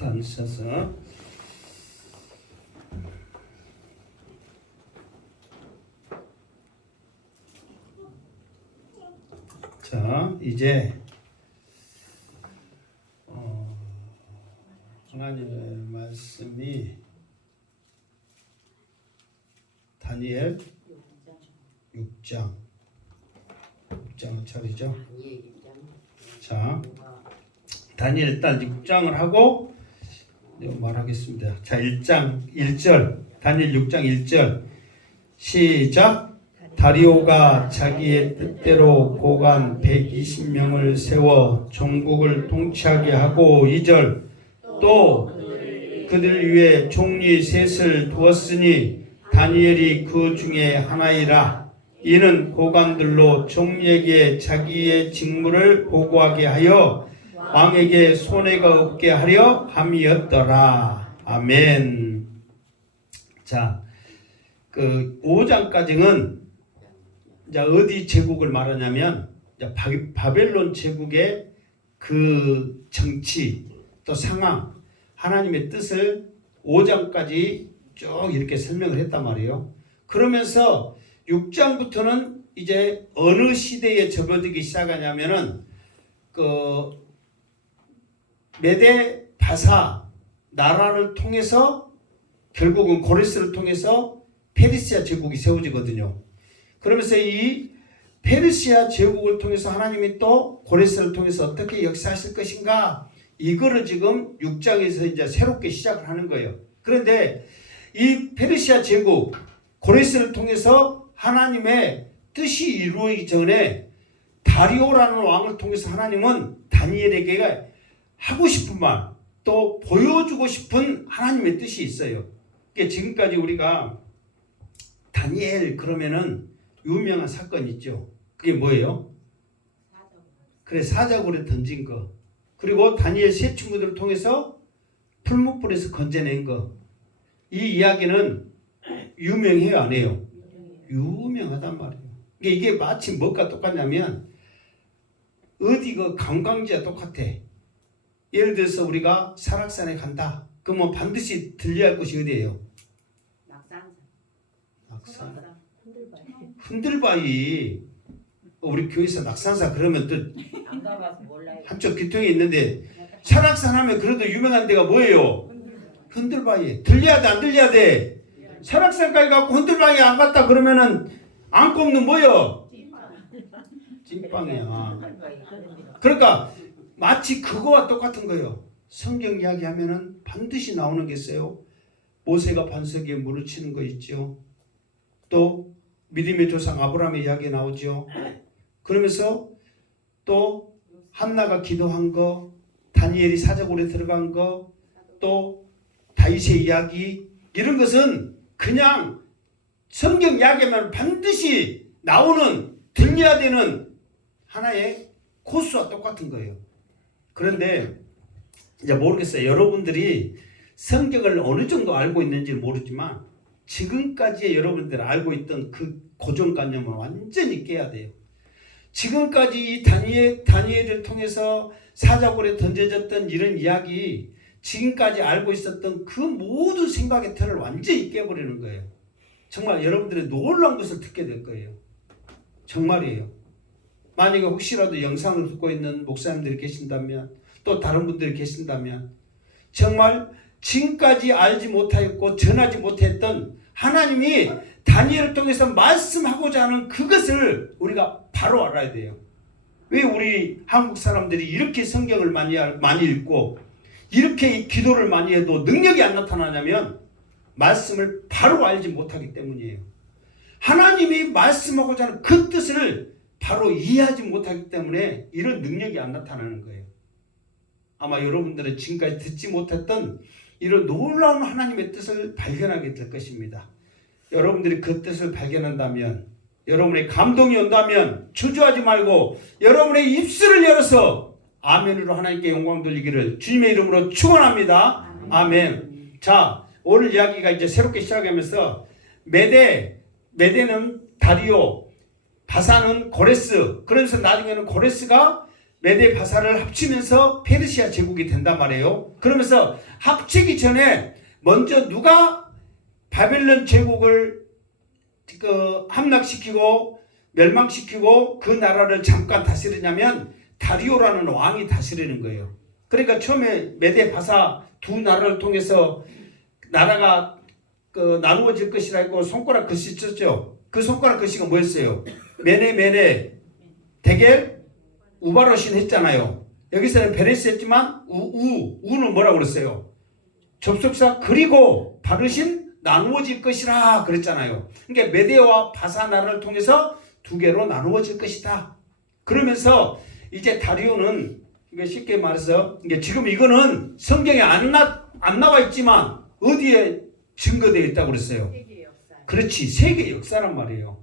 앉으셔서 자 이제 하나님의 말씀이 다니엘 6장을 차리죠. 자 다니엘 일단 6장을 하고 말하겠습니다. 자 1장 1절 다니엘 6장 1절 시작. 다리오가 자기의 뜻대로 고관 120명을 세워 전국을 통치하게 하고 2절 또 그들 위에 종리 셋을 두었으니 다니엘이 그 중에 하나이라. 이는 고관들로 종리에게 자기의 직무를 보고하게 하여 왕에게 손해가 없게 하려 함이었더라. 아멘. 자, 그 5장까지는 이제 어디 제국을 말하냐면 바벨론 제국의 그 정치 또 상황 하나님의 뜻을 5장까지 쭉 이렇게 설명을 했단 말이에요. 그러면서 6장부터는 이제 어느 시대에 접어들기 시작하냐면은 그 메데 바사 나라를 통해서 결국은 고레스를 통해서 페르시아 제국이 세워지거든요. 그러면서 이 페르시아 제국을 통해서 하나님이 또 고레스를 통해서 어떻게 역사하실 것인가 이거를 지금 6장에서 이제 새롭게 시작을 하는 거예요. 그런데 이 페르시아 제국 고레스를 통해서 하나님의 뜻이 이루어지기 전에 다리오라는 왕을 통해서 하나님은 다니엘에게 하고 싶은 말, 또 보여주고 싶은 하나님의 뜻이 있어요. 그러니까 지금까지 우리가 다니엘 그러면은 유명한 사건 있죠. 그게 뭐예요? 그래 사자굴에 던진 거. 그리고 다니엘 세 친구들을 통해서 풀무불에서 건져낸 거. 이 이야기는 유명해요, 안 해요? 유명하단 말이에요. 이게 마치 뭐가 똑같냐면 어디 그 관광지와 똑같아. 예를 들어서 우리가 설악산에 간다. 그러면 반드시 들려야 할 곳이 어디예요? 낙산. 흔들바위. 우리 교회에서 낙산사 그러면 또 한쪽 귀통에 있는데 설악산 하면 그래도 유명한 데가 뭐예요? 흔들바위. 들려야 돼, 안 들려야 돼? 설악산까지 가고 흔들바위 안 갔다 그러면은 안 꼽는 뭐요? 찐빵이야. 그러니까 마치 그거와 똑같은 거예요. 성경 이야기하면은 반드시 나오는 게 있어요. 모세가 반석 위에 무너지는 거 있죠. 또 믿음의 조상 아브라함의 이야기 나오죠. 그러면서 또 한나가 기도한 거, 다니엘이 사자굴에 들어간 거, 또 다윗의 이야기 이런 것은 그냥 성경 이야기만 반드시 나오는 들려야 되는 하나의 코스와 똑같은 거예요. 그런데 이제 모르겠어요. 여러분들이 성경을 어느 정도 알고 있는지 모르지만 지금까지의 여러분들이 알고 있던 그 고정관념을 완전히 깨야 돼요. 지금까지 이 다니엘을 통해서 사자굴에 던져졌던 이런 이야기 지금까지 알고 있었던 그 모든 생각의 틀을 완전히 깨버리는 거예요. 정말 여러분들의 놀라운 것을 듣게 될 거예요. 정말이에요. 만약에 혹시라도 영상을 듣고 있는 목사님들이 계신다면 또 다른 분들이 계신다면 정말 지금까지 알지 못하였고 전하지 못했던 하나님이 다니엘을 통해서 말씀하고자 하는 그것을 우리가 바로 알아야 돼요. 왜 우리 한국 사람들이 이렇게 성경을 많이 읽고 이렇게 기도를 많이 해도 능력이 안 나타나냐면 말씀을 바로 알지 못하기 때문이에요. 하나님이 말씀하고자 하는 그 뜻을 바로 이해하지 못하기 때문에 이런 능력이 안 나타나는 거예요. 아마 여러분들은 지금까지 듣지 못했던 이런 놀라운 하나님의 뜻을 발견하게 될 것입니다. 여러분들이 그 뜻을 발견한다면, 여러분의 감동이 온다면 주저하지 말고 여러분의 입술을 열어서 아멘으로 하나님께 영광 돌리기를 주님의 이름으로 축원합니다. 아멘. 자, 오늘 이야기가 이제 새롭게 시작하면서 메데는 다리오, 바사는 고레스. 그래서 나중에는 고레스가 메데 바사를 합치면서 페르시아 제국이 된단 말이에요. 그러면서 합치기 전에 먼저 누가 바벨론 제국을 함락시키고 멸망시키고 그 나라를 잠깐 다스리냐면 다리오라는 왕이 다스리는 거예요. 그러니까 처음에 메데 바사 두 나라를 통해서 나라가 나누어질 것이라 했고 손가락 글씨 썼죠. 그 손가락 글씨가 뭐였어요? 메네 데겔 우바로신 했잖아요. 여기서는 베레스 했지만 우는 뭐라고 그랬어요? 접속사 그리고 바르신 나누어질 것이라 그랬잖아요. 그러니까 메데와 바사 나라를 통해서 두 개로 나누어질 것이다. 그러면서 이제 다리오는 쉽게 말해서 지금 이거는 성경에 안 나와 있지만 어디에 증거되어 있다고 그랬어요? 세계 역사. 그렇지, 세계 역사란 말이에요.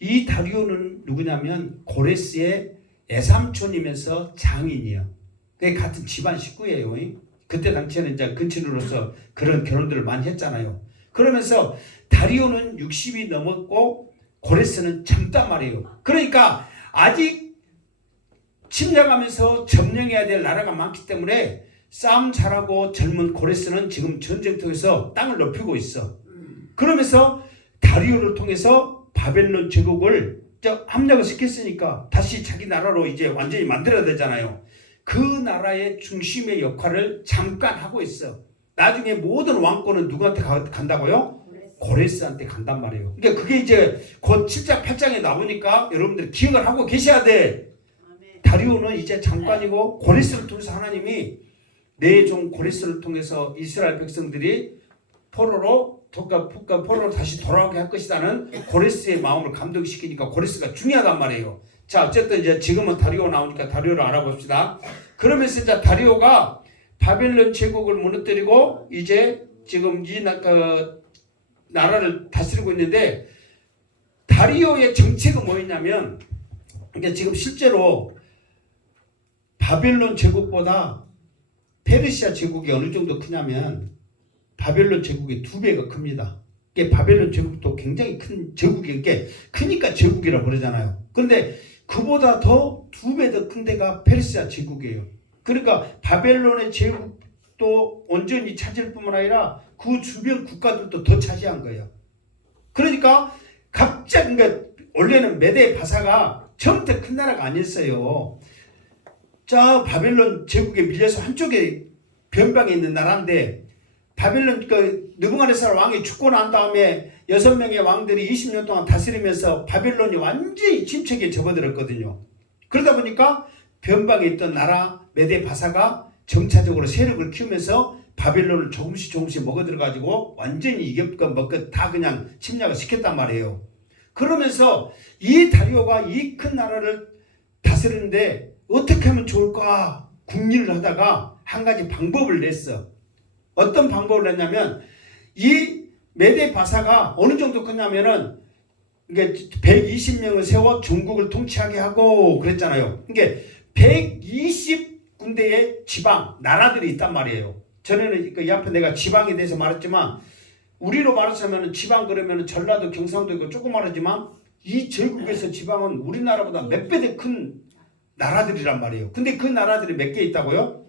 이 다리오는 누구냐면 고레스의 애삼촌이면서 장인이에요. 그게 같은 집안 식구예요. 그때 당시에는 이제 근친으로서 그런 결혼들을 많이 했잖아요. 그러면서 다리오는 60이 넘었고 고레스는 젊단 말이에요. 그러니까 아직 침략하면서 점령해야 될 나라가 많기 때문에 싸움 잘하고 젊은 고레스는 지금 전쟁터에서 땅을 넓히고 있어. 그러면서 다리오를 통해서 바벨론 제국을 함락을 시켰으니까 다시 자기 나라로 이제 완전히 만들어야 되잖아요. 그 나라의 중심의 역할을 잠깐 하고 있어. 나중에 모든 왕권은 누구한테 간다고요? 고레스한테 간단 말이에요. 그러니까 그게 이제 곧 7장 8장에 나오니까 여러분들 기억을 하고 계셔야 돼. 다리오는 이제 잠깐이고 고레스를 통해서 하나님이 내 종 고레스를 통해서 이스라엘 백성들이 포로로 다시 돌아오게 할 것이라는 고레스의 마음을 감동시키니까 고레스가 중요하단 말이에요. 자, 어쨌든 이제 지금은 다리오 나오니까 다리오를 알아봅시다. 그러면서 이제 다리오가 바벨론 제국을 무너뜨리고 이제 지금 이 나라를 다스리고 있는데 다리오의 정책은 뭐였냐면 그러니까 지금 실제로 바벨론 제국보다 페르시아 제국이 어느 정도 크냐면 바벨론 제국이 2배가 큽니다. 이게 바벨론 제국도 굉장히 큰 제국이 크니까 제국이라고 그러잖아요. 그런데 그보다 더 2배 더 큰 데가 페르시아 제국이에요. 그러니까 바벨론의 제국도 온전히 차지할 뿐만 아니라 그 주변 국가들도 더 차지한 거예요. 그러니까 갑자기 원래는 메데 바사가 처음부터 큰 나라가 아니었어요. 저 바벨론 제국에 밀려서 한쪽에 변방에 있는 나라인데 바벨론 느부갓네살 왕이 죽고 난 다음에 6명의 왕들이 20년 동안 다스리면서 바벨론이 완전히 침체기에 접어들었거든요. 그러다 보니까 변방에 있던 나라 메데 바사가 점차적으로 세력을 키우면서 바벨론을 조금씩 먹어들어가지고 완전히 이것껏 먹것 다 그냥 침략을 시켰단 말이에요. 그러면서 이 다리오가 이 큰 나라를 다스리는데 어떻게 하면 좋을까 궁리를 하다가 한 가지 방법을 냈어. 어떤 방법을 냈냐면 이 메데 바사가 어느 정도 컸냐면은 120명을 세워 중국을 통치하게 하고 그랬잖아요. 그러니까 120군데의 지방 나라들이 있단 말이에요. 전에는 이 앞에 내가 지방에 대해서 말했지만 우리로 말하자면 지방 그러면 전라도 경상도 있고 조그마하지만 이 제국에서 지방은 우리나라보다 몇 배 더 큰 나라들이란 말이에요. 근데 그 나라들이 몇 개 있다고요?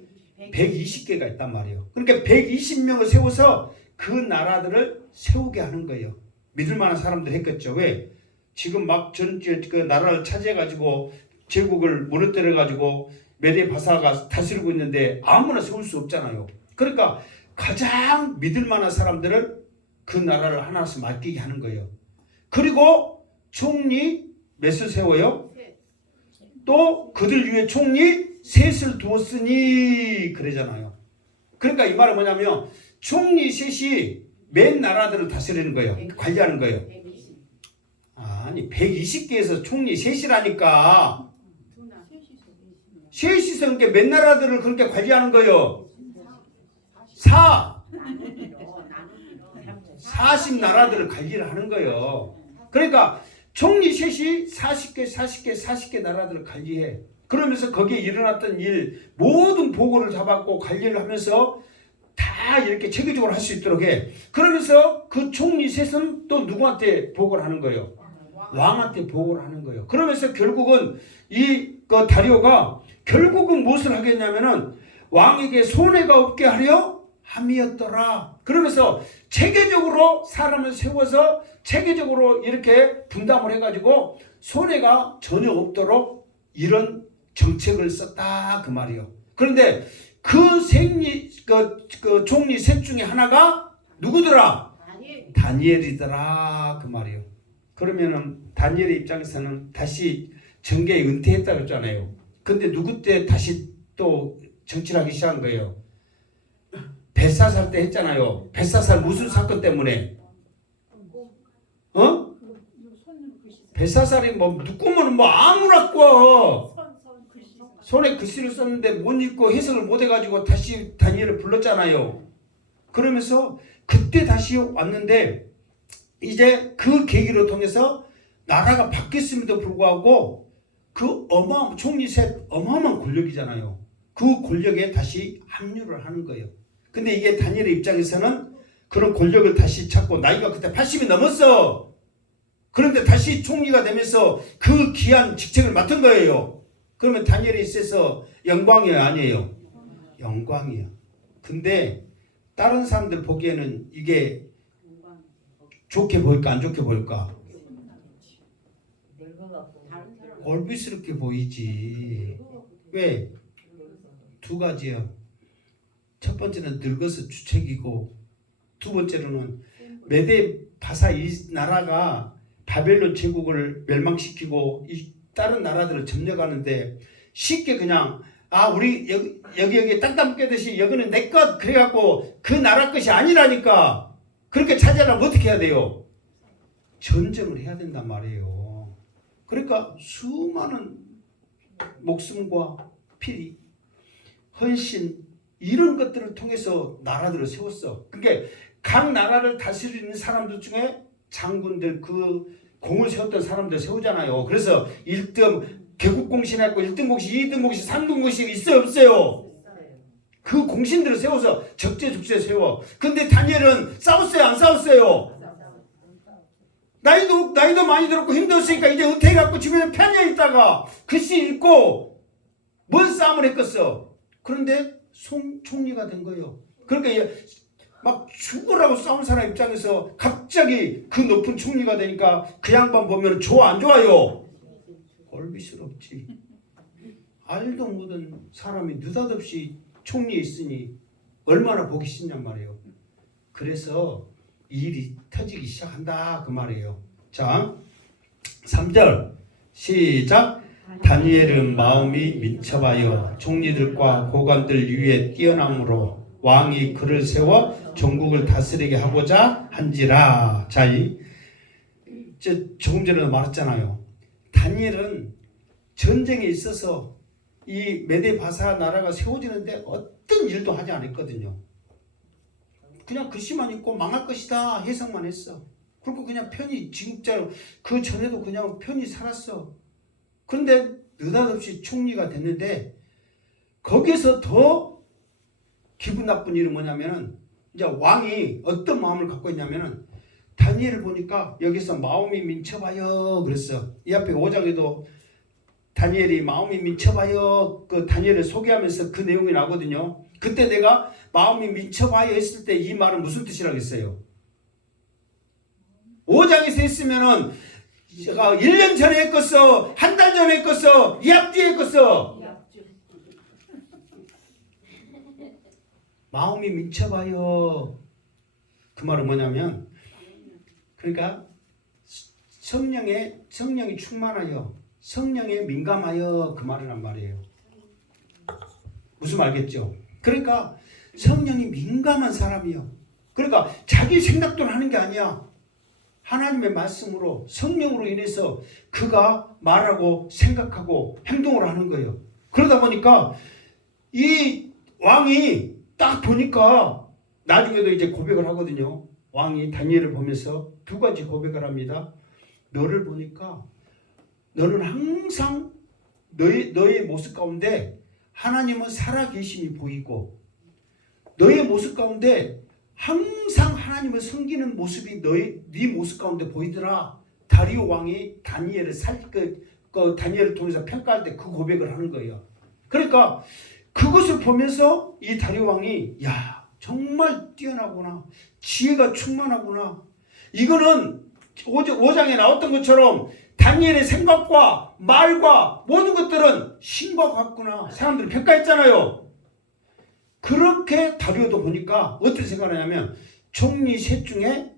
120개가 있단 말이에요. 그러니까 120명을 세워서 그 나라들을 세우게 하는 거예요. 믿을 만한 사람들 했겠죠. 왜? 지금 막 그 나라를 차지해가지고 제국을 무너뜨려가지고 메데 바사가 다스리고 있는데 아무나 세울 수 없잖아요. 그러니까 가장 믿을 만한 사람들을 그 나라를 하나씩 맡기게 하는 거예요. 그리고 총리 몇을 세워요? 또 그들 위에 총리 셋을 두었으니 그러잖아요. 그러니까 이 말은 뭐냐면 총리 셋이 맨 나라들을 다스리는 거예요. 관리하는 거예요. 아니 120개에서 총리 셋이라니까 셋이서 맨 나라들을 그렇게 관리하는 거예요. 40 나라들을 관리를 하는 거예요. 그러니까 총리 셋이 40개 나라들을 관리해. 그러면서 거기에 일어났던 일 모든 보고를 잡았고 관리를 하면서 다 이렇게 체계적으로 할 수 있도록 해. 그러면서 그 총리 셋은 또 누구한테 보고를 하는 거예요? 왕한테 보고를 하는 거예요. 그러면서 결국은 이 다리오가 결국은 무엇을 하겠냐면은 왕에게 손해가 없게 하려 함이었더라. 그러면서 체계적으로 사람을 세워서 체계적으로 이렇게 분담을 해가지고 손해가 전혀 없도록 이런 정책을 썼다 그 말이요. 그런데 그 종리 셋 중에 하나가 누구더라? 다니엘이더라 그 말이요. 그러면은 다니엘의 입장에서는 다시 정계에 은퇴했다 그랬잖아요. 근데 누구 때 다시 또 정치를 하기 시작한 거예요? 벳사살 때 했잖아요. 벳사살 무슨 사건 때문에? 벳사살이 뭐 꿈은 뭐 아무나 꿔. 손에 글씨를 썼는데 못 읽고 해석을 못 해가지고 다시 다니엘을 불렀잖아요. 그러면서 그때 다시 왔는데 이제 그 계기로 통해서 나라가 바뀌었음에도 불구하고 그 어마어마한 총리 셋 어마어마한 권력이잖아요. 그 권력에 다시 합류를 하는 거예요. 근데 이게 다니엘의 입장에서는 그런 권력을 다시 찾고 나이가 그때 80이 넘었어. 그런데 다시 총리가 되면서 그 귀한 직책을 맡은 거예요. 그러면 다니엘에 있어서 영광이에요, 아니에요? 영광이에요. 근데 다른 사람들 보기에는 이게 좋게 보일까 안 좋게 보일까? 골비스럽게 보이지. 왜? 두 가지요. 첫 번째는 늙어서 주책이고, 두 번째로는 메데 바사 이 나라가 바벨론 제국을 멸망시키고 이 다른 나라들을 점령하는데 쉽게 그냥 우리 여기 땅 깨듯이 여기는 내 것 그래갖고 그 나라 것이 아니라니까. 그렇게 차지하려면 어떻게 해야 돼요? 전쟁을 해야 된단 말이에요. 그러니까 수많은 목숨과 피, 헌신 이런 것들을 통해서 나라들을 세웠어. 그러니까 각 나라를 다스리는 사람들 중에 장군들 그 공을 세웠던 사람들 세우잖아요. 그래서 1등 개국 공신했고 1등 공신, 2등 공신, 3등 공신 있어요 없어요? 그 공신들을 세워서 적재적소에 세워. 근데 다니엘은 싸웠어요 안 싸웠어요? 나이도 많이 들었고 힘들었으니까 이제 은퇴해갖고 주변에 편히 있다가 글씨 읽고 뭔 싸움을 했겠어. 그런데 총리가 된 거예요. 그러니까 막 죽으라고 싸운 사람 입장에서 갑자기 그 높은 총리가 되니까 그 양반 보면 좋아 안 좋아요? 얼비스럽지. 알도 못한 사람이 느닷없이 총리에 있으니 얼마나 보기 싫냔 말이에요. 그래서 일이 터지기 시작한다 그 말이에요. 자 3절 시작. 다니엘은 마음이 민첩하여 총리들과 고관들 위에 뛰어남으로 왕이 그를 세워 전국을 다스리게 하고자 한지라. 자, 조금 전에도 말했잖아요. 다니엘은 전쟁에 있어서 이 메데 바사 나라가 세워지는데 어떤 일도 하지 않았거든요. 그냥 글씨만 읽고 망할 것이다 해석만 했어. 그리고 그냥 편히 진짜 그 전에도 그냥 편히 살았어. 그런데 느닷없이 총리가 됐는데 거기서 더 기분 나쁜 일은 뭐냐면은 이제 왕이 어떤 마음을 갖고 있냐면은 다니엘을 보니까 여기서 마음이 민첩하여 그랬어. 이 앞에 5장에도 다니엘이 마음이 민첩하여 그 다니엘을 소개하면서 그 내용이 나거든요. 그때 내가 마음이 민첩하여 했을 때 이 말은 무슨 뜻이라고 했어요? 5장에서 했으면은 제가 1년 전에 했겠어, 한 달 전에 했겠어, 이 앞뒤에 했겠어. 마음이 민첩하여 그 말은 뭐냐면 그러니까 성령이 충만하여 성령에 민감하여 그 말이란 말이에요. 무슨 말겠죠? 그러니까 성령이 민감한 사람이요. 그러니까 자기 생각대로 하는 게 아니야. 하나님의 말씀으로 성령으로 인해서 그가 말하고 생각하고 행동을 하는 거예요. 그러다 보니까 이 왕이 딱 보니까 나중에도 이제 고백을 하거든요. 왕이 다니엘을 보면서 두 가지 고백을 합니다. 너를 보니까 너는 항상 너의 모습 가운데 하나님은 살아계심이 보이고 너의 모습 가운데 항상 하나님을 섬기는 모습이 네 모습 가운데 보이더라. 다리오 왕이 다니엘을 다니엘을 통해서 평가할 때 그 고백을 하는 거예요. 그러니까 그것을 보면서 이 다리오 왕이 야 정말 뛰어나구나. 지혜가 충만하구나. 이거는 5장에 나왔던 것처럼 다니엘의 생각과 말과 모든 것들은 신과 같구나. 사람들이 평가했잖아요. 그렇게 다리오도 보니까 어떻게 생각하냐면 총리 셋 중에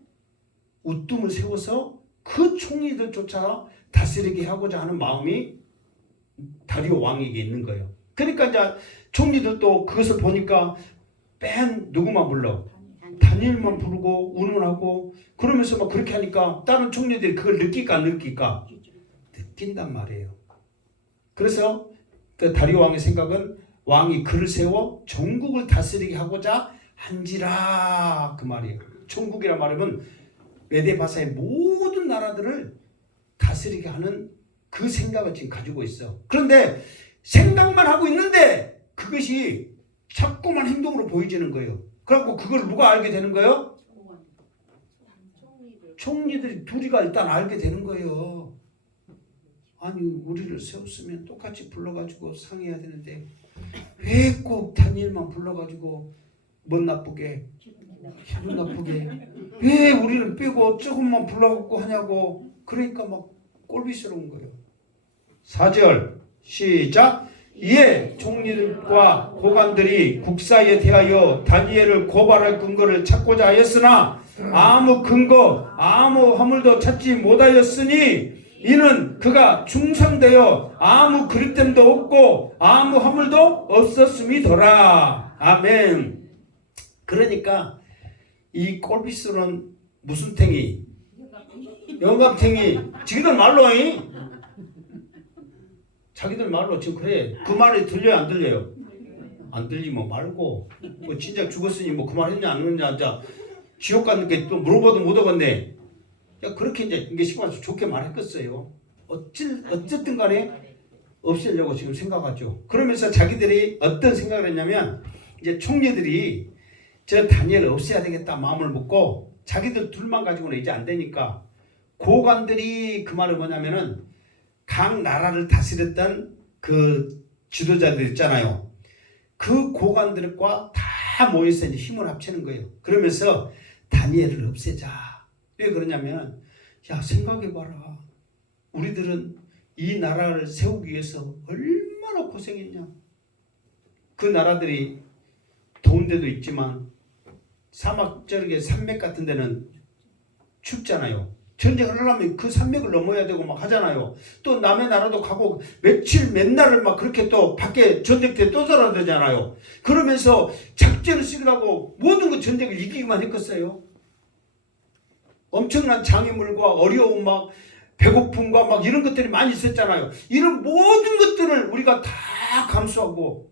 우뜸을 세워서 그 총리들조차 다스리게 하고자 하는 마음이 다리오 왕에게 있는 거예요. 그러니까 이제 총리들도 그것을 보니까 맨 누구만 불러? 다니엘만 부르고 운운하고 그러면서 막 그렇게 하니까 다른 총리들이 그걸 느낄까 안 느낄까? 느낀단 말이에요. 그래서 그 다리오 왕의 생각은 왕이 그를 세워 전국을 다스리게 하고자 한지라 그 말이에요. 전국이란 말은 메데바사의 모든 나라들을 다스리게 하는 그 생각을 지금 가지고 있어. 그런데 생각만 하고 있는데 그것이 자꾸만 행동으로 보여지는 거예요. 그래갖고 그걸 누가 알게 되는 거예요? 총리들이 둘이가 일단 알게 되는 거예요. 아니 우리를 세웠으면 똑같이 불러가지고 상의해야 되는데 왜 꼭 다니엘만 불러가지고 뭔 나쁘게 기분 나쁘게 왜 우리를 빼고 조금만 불러갖고 하냐고. 그러니까 막 꼴비스러운 거예요. 4절 시작. 이에 총리들과 고관들이 국사에 대하여 다니엘을 고발할 근거를 찾고자 하였으나 아무 근거 아무 허물도 찾지 못하였으니 이는 그가 충성되어 아무 그릇됨도 없고 아무 허물도 없었음이더라. 아멘. 그러니까 이 꼴비스러운 무슨 탱이 영감탱이 지기들 말로 자기들 말로 지금 그래. 그 말이 들려요 안 들려요? 안 들리면 말고 뭐 진짜 죽었으니 뭐 그 말 했냐 안 했냐 자 지옥 가는 게 또 물어봐도 못 오겠네. 야 그렇게 이제 이게 시간에서 좋게 말했겠어요. 어쨌든 간에 없애려고 지금 생각하죠. 그러면서 자기들이 어떤 생각을 했냐면 이제 총리들이 저 다니엘을 없애야 되겠다 마음을 먹고 자기들 둘만 가지고는 이제 안 되니까 고관들이 그 말은 뭐냐면은 각 나라를 다스렸던 그 지도자들 있잖아요. 그 고관들과 다 모여서 이제 힘을 합치는 거예요. 그러면서 다니엘을 없애자. 왜 그러냐면 야 생각해봐라. 우리들은 이 나라를 세우기 위해서 얼마나 고생했냐. 그 나라들이 더운 데도 있지만 사막 저렇게 산맥 같은 데는 춥잖아요. 전쟁을 하려면 그 산맥을 넘어야 되고 막 하잖아요. 또 남의 나라도 가고 며칠 몇 날을 막 그렇게 또 밖에 전쟁터에 또 살아야 되잖아요. 그러면서 작전을 쓰려고 모든 그 전쟁을 이기기만 했겠어요. 엄청난 장애물과 어려움 막 배고픔과 막 이런 것들이 많이 있었잖아요. 이런 모든 것들을 우리가 다 감수하고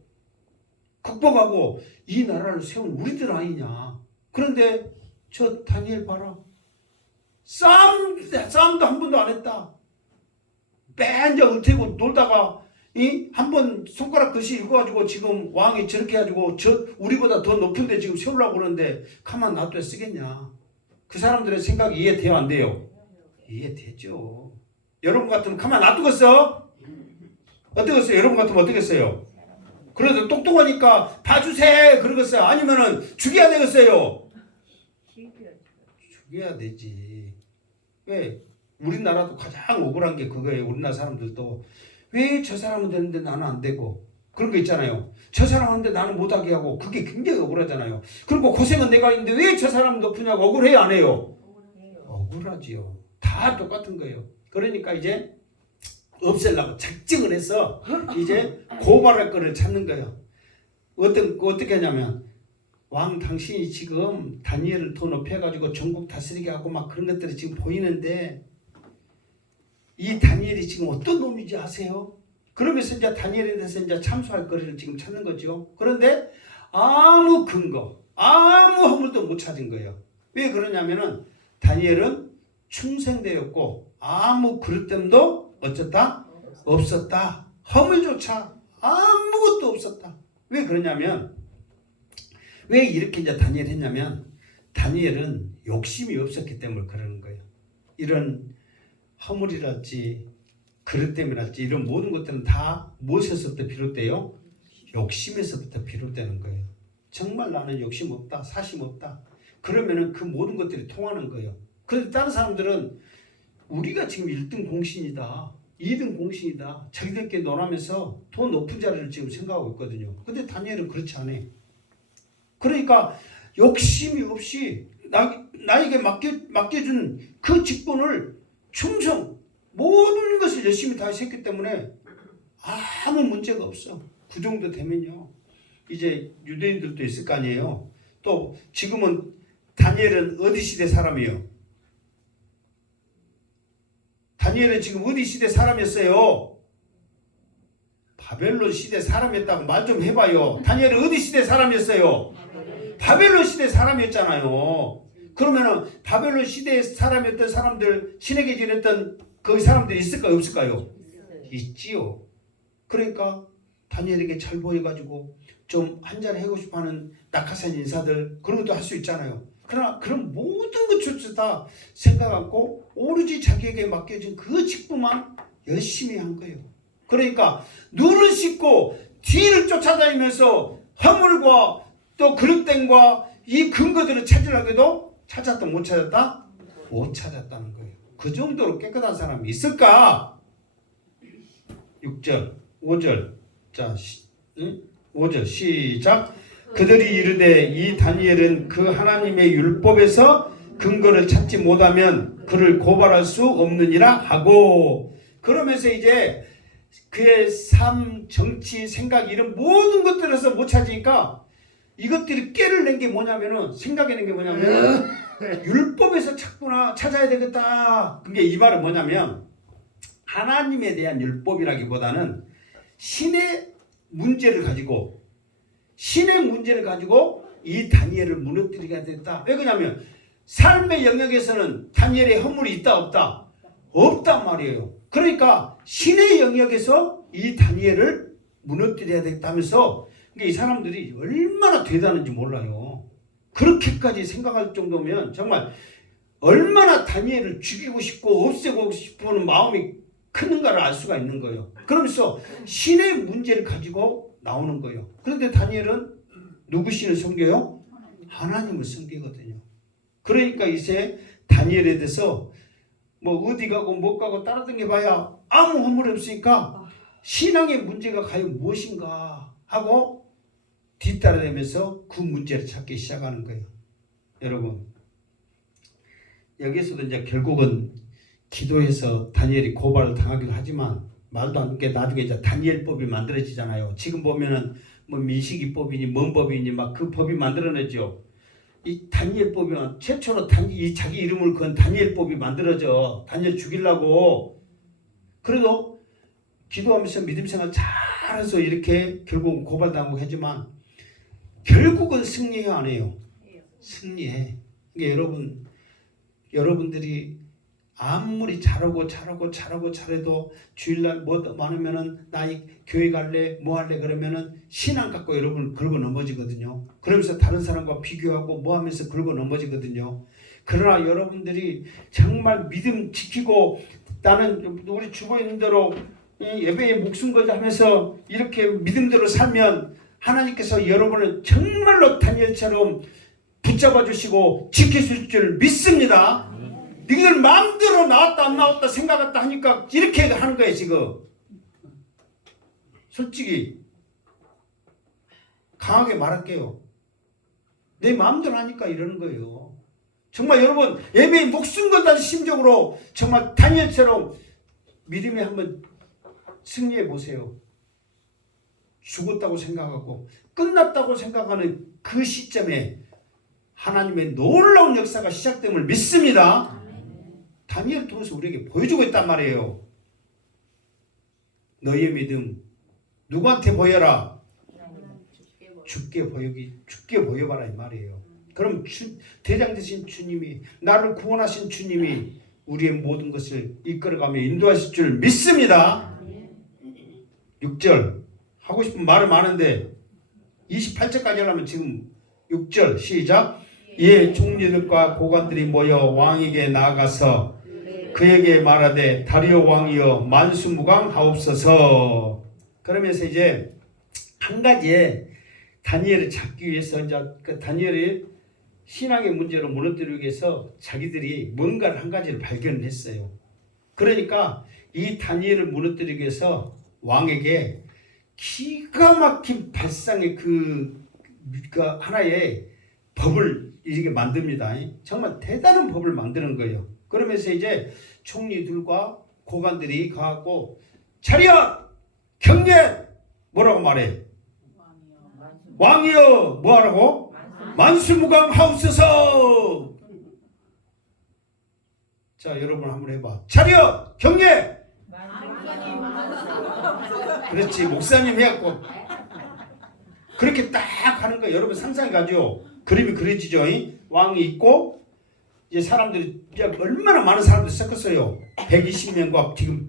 극복하고 이 나라를 세운 우리들 아니냐. 그런데 저 다니엘 봐라. 싸움도 한 번도 안 했다. 맨날 은퇴고 놀다가 한번 손가락 글씨 읽어가지고 지금 왕이 저렇게 해가지고 우리보다 더 높은데 지금 세우려고 그러는데 가만 놔둬야 쓰겠냐. 그 사람들의 생각이 이해돼요 안 돼요? 이해되죠. 여러분 같으면 가만 놔두겠어? 어떻겠어요? 여러분 같으면 어떻겠어요? 그래도 똑똑하니까 봐주세요 그러겠어요? 아니면은 죽여야 되겠어요? 죽여야 되지. 왜? 우리나라도 가장 억울한 게 그거예요. 우리나라 사람들도 왜 저 사람은 되는데 나는 안 되고 그런 거 있잖아요. 저 사람 하는데 나는 못하게 하고 그게 굉장히 억울하잖아요. 그리고 고생은 내가 했는데 왜 저 사람은 높으냐고 억울해요 안 해요? 억울하지요. 다 똑같은 거예요. 그러니까 이제 없애려고 작정을 해서 이제 고발할 거를 찾는 거예요. 어떻게 하냐면 왕 당신이 지금 다니엘을 더 높여가지고 전국 다스리게 하고 막 그런 것들이 지금 보이는데 이 다니엘이 지금 어떤 놈인지 아세요? 그러면서 이제 다니엘에 대해서 이제 참수할 거리를 지금 찾는 거죠. 그런데 아무 근거, 아무 허물도 못 찾은 거예요. 왜 그러냐면은 다니엘은 충성되었고 아무 그릇됨도 어쩌다? 없었다. 허물조차 아무것도 없었다. 왜 그러냐면 왜 이렇게 이제 다니엘 했냐면 다니엘은 욕심이 없었기 때문에 그러는 거예요. 이런 허물이랄지 그릇됨이랄지 이런 모든 것들은 다 무엇에서부터 비롯돼요? 욕심에서부터 비롯되는 거예요. 정말 나는 욕심 없다, 사심 없다. 그러면은 그 모든 것들이 통하는 거예요. 그런데 다른 사람들은 우리가 지금 1등 공신이다, 2등 공신이다, 자기들끼리 놀아면서 더 높은 자리를 지금 생각하고 있거든요. 근데 다니엘은 그렇지 않아요. 그러니까 욕심이 없이 나에게 맡겨준 그 직분을 충성, 모든 것을 열심히 다 했기 때문에 아무 문제가 없어. 그 정도 되면요, 이제 유대인들도 있을 거 아니에요. 또 지금은 다니엘은 어디 시대 사람이에요? 다니엘은 지금 어디 시대 사람이었어요? 바벨론 시대 사람이었다고 말 좀 해봐요. 다니엘은 어디 시대 사람이었어요? 바벨론 시대 사람이었잖아요. 그러면은 바벨론 시대 사람이었던 사람들, 신에게 지냈던 그 사람들이 있을까요, 없을까요? 있지요. 그러니까 다니엘에게 잘 보여가지고 좀 한잔 하고 싶어하는 낙하산 인사들, 그런 것도 할 수 있잖아요. 그러나 그런 모든 것조차 다 생각하고 오로지 자기에게 맡겨진 그 직분만 열심히 한 거예요. 그러니까 눈을 씻고 뒤를 쫓아다니면서 화물과 또 그릇땡과 이 근거들을 찾으려고도 찾았다, 못 찾았다? 못 찾았다는 거예요. 그 정도로 깨끗한 사람이 있을까? 6절, 5절. 자, 5절 시작. 그들이 이르되 이 다니엘은 그 하나님의 율법에서 근거를 찾지 못하면 그를 고발할 수 없느니라 하고, 그러면서 이제 그의 삶, 정치, 생각 이런 모든 것들에서 못 찾으니까 이것들이 깨를 낸 게 뭐냐면은, 생각해낸 게 뭐냐면 율법에서 찾아야 되겠다. 그게 이 말은 뭐냐면 하나님에 대한 율법이라기보다는 신의 문제를 가지고 이 다니엘을 무너뜨리게 됐다. 왜 그러냐면 삶의 영역에서는 다니엘의 허물이 있다 없다? 없단 말이에요. 그러니까 신의 영역에서 이 다니엘을 무너뜨려야 됐다면서, 그러니까 이 사람들이 얼마나 대단한지 몰라요. 그렇게까지 생각할 정도면 정말 얼마나 다니엘을 죽이고 싶고 없애고 싶은 마음이 크는가를 알 수가 있는 거예요. 그러면서 신의 문제를 가지고 나오는 거예요. 그런데 다니엘은 누구 신을 섬겨요? 하나님을 섬기거든요. 그러니까 이제 다니엘에 대해서 뭐 어디 가고 못 가고 따라다녀봐야 아무 허물이 없으니까 신앙의 문제가 과연 무엇인가 하고 뒤따라다니면서 그 문제를 찾기 시작하는 거예요. 여러분, 여기서도 이제 결국은 기도해서 다니엘이 고발을 당하기도 하지만 말도 안 되게 나중에 이제 다니엘법이 만들어지잖아요. 지금 보면은 뭐 민식이법이니 뭔 법이니 막 그 법이 만들어내죠. 이 다니엘법이면 최초로 이 자기 이름을 건 다니엘법이 만들어져. 다니엘 죽이려고. 그래도 기도하면서 믿음 생활 잘해서 이렇게 결국은 고발당하고 하지만 결국은 승리해 안 해요? 승리해. 그러니까 여러분들이 아무리 잘해도 주일날 뭐 많으면은 나 교회 갈래 뭐 할래 그러면은 신앙 갖고 여러분 긁어 넘어지거든요. 그러면서 다른 사람과 비교하고 뭐 하면서 긁어 넘어지거든요. 그러나 여러분들이 정말 믿음 지키고 나는 우리 주보에 있는 대로 예배에 목숨 걸자 하면서 이렇게 믿음대로 살면 하나님께서 여러분을 정말로 다니엘처럼 붙잡아 주시고 지키실 줄 믿습니다. 너희들 마음대로 나왔다 안 나왔다 생각했다 하니까 이렇게 하는 거예요 지금. 솔직히 강하게 말할게요. 내 마음대로 하니까 이러는 거예요. 정말 여러분 예배에 목숨 걸다는 심정으로 정말 다니엘처럼 믿음에 한번 승리해 보세요. 죽었다고 생각하고 끝났다고 생각하는 그 시점에 하나님의 놀라운 역사가 시작됨을 믿습니다. 다니엘 통해서 우리에게 보여주고 있단 말이에요. 너희의 믿음 누구한테 보여라? 주께 보여봐라 이 말이에요. 그럼 대장 되신 주님이, 나를 구원하신 주님이 우리의 모든 것을 이끌어가며 인도하실 줄 믿습니다. 6절 하고 싶은 말은 많은데 28절까지 하려면 지금 6절 시작. 이에 총리들과 고관들이 모여 왕에게 나아가서 그에게 말하되 다리오 왕이여 만수무강하옵소서. 그러면서 이제 한 가지에 다니엘을 잡기 위해서 이제 그 다니엘이 신앙의 문제로 무너뜨리기 위해서 자기들이 뭔가를 한 가지를 발견을 했어요. 그러니까 이 다니엘을 무너뜨리기 위해서 왕에게 기가 막힌 발상의 그 하나의 법을 이렇게 만듭니다. 정말 대단한 법을 만드는 거예요. 그러면서 이제 총리들과 고관들이 가고 차렷 경례 뭐라고 말해? 왕이여 뭐하라고? 만수무강하옵소서. 자 여러분 한번 해봐. 차렷 경례. 그렇지 목사님 해갖고 그렇게 딱 하는 거 여러분 상상해가지고 그림이 그려지죠. 왕이 있고 이제 사람들이 얼마나 많은 사람들이 섞었어요. 120명과 지금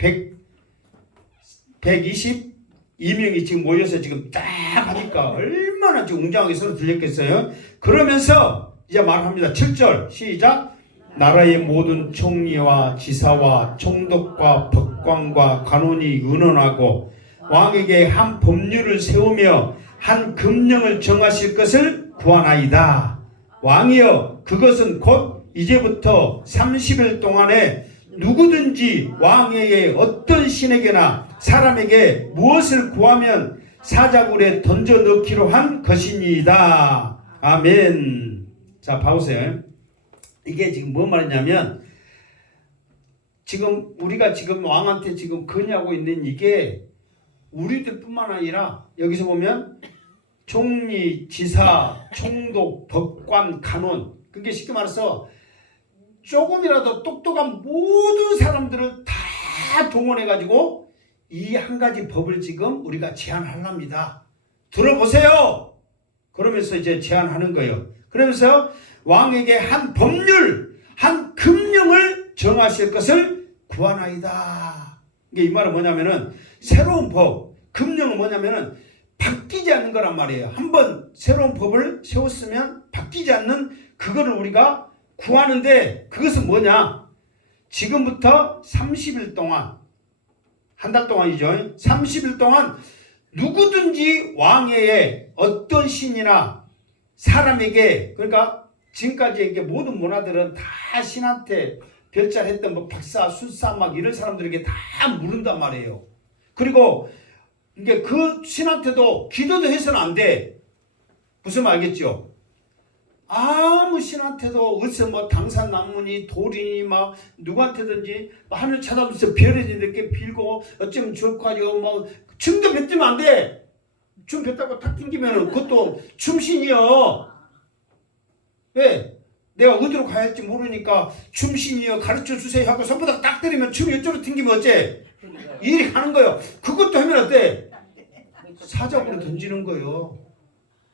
122명이 지금 모여서 지금 딱 하니까 얼마나 지금 웅장하게 서로 들렸겠어요. 그러면서 이제 말합니다. 7절 시작. 나라의 모든 총리와 지사와 총독과 법관과 관원이 의논하고 왕에게 한 법률을 세우며 한 금령을 정하실 것을 구하나이다. 왕이여 그것은 곧 이제부터 30일 동안에 누구든지 왕에게 어떤 신에게나 사람에게 무엇을 구하면 사자굴에 던져 넣기로 한 것이니이다. 아멘. 자 봐보세요. 이게 지금 뭔 말이냐면 지금 우리가 지금 왕한테 지금 건의하고 있는 이게 우리들뿐만 아니라 여기서 보면 총리, 지사, 총독, 법관, 간원 그게 쉽게 말해서 조금이라도 똑똑한 모든 사람들을 다 동원해가지고 이 한 가지 법을 지금 우리가 제안하랍니다. 들어보세요. 그러면서 이제 제안하는 거예요. 그러면서 왕에게 한 법률, 한 금령을 정하실 것을 구하나이다. 이게 이 말은 뭐냐면은 새로운 법, 금령은 뭐냐면은 바뀌지 않는 거란 말이에요. 한번 새로운 법을 세웠으면 바뀌지 않는 그거를 우리가 구하는데 그것은 뭐냐? 지금부터 30일 동안 한 달 동안이죠. 30일 동안 누구든지 왕의 어떤 신이나 사람에게 그러니까 지금까지 이게 모든 문화들은 다 신한테 별자했던 뭐 박사, 술사 막 이런 사람들에게 다 물은단 말이에요. 그리고 이게 그 신한테도 기도도 해서는 안 돼. 무슨 말 알겠죠? 아무 신한테도 어디서 뭐 당산나무니 돌이니 막 누구한테든지 하늘 쳐다보면서 별을 이렇게 빌고 어쩌면 좋을까요? 뭐 춤도 뱉으면 안 돼. 춤 뱉다고 탁 튕기면 그것도 춤신이요. 왜? 내가 어디로 가야 할지 모르니까 춤신이요 가르쳐 주세요 하고 손바닥 딱 때리면 춤이 이쪽으로 튕기면 어째? 이리 가는 거예요. 그것도 하면 어때? 사자굴에 던지는 거예요.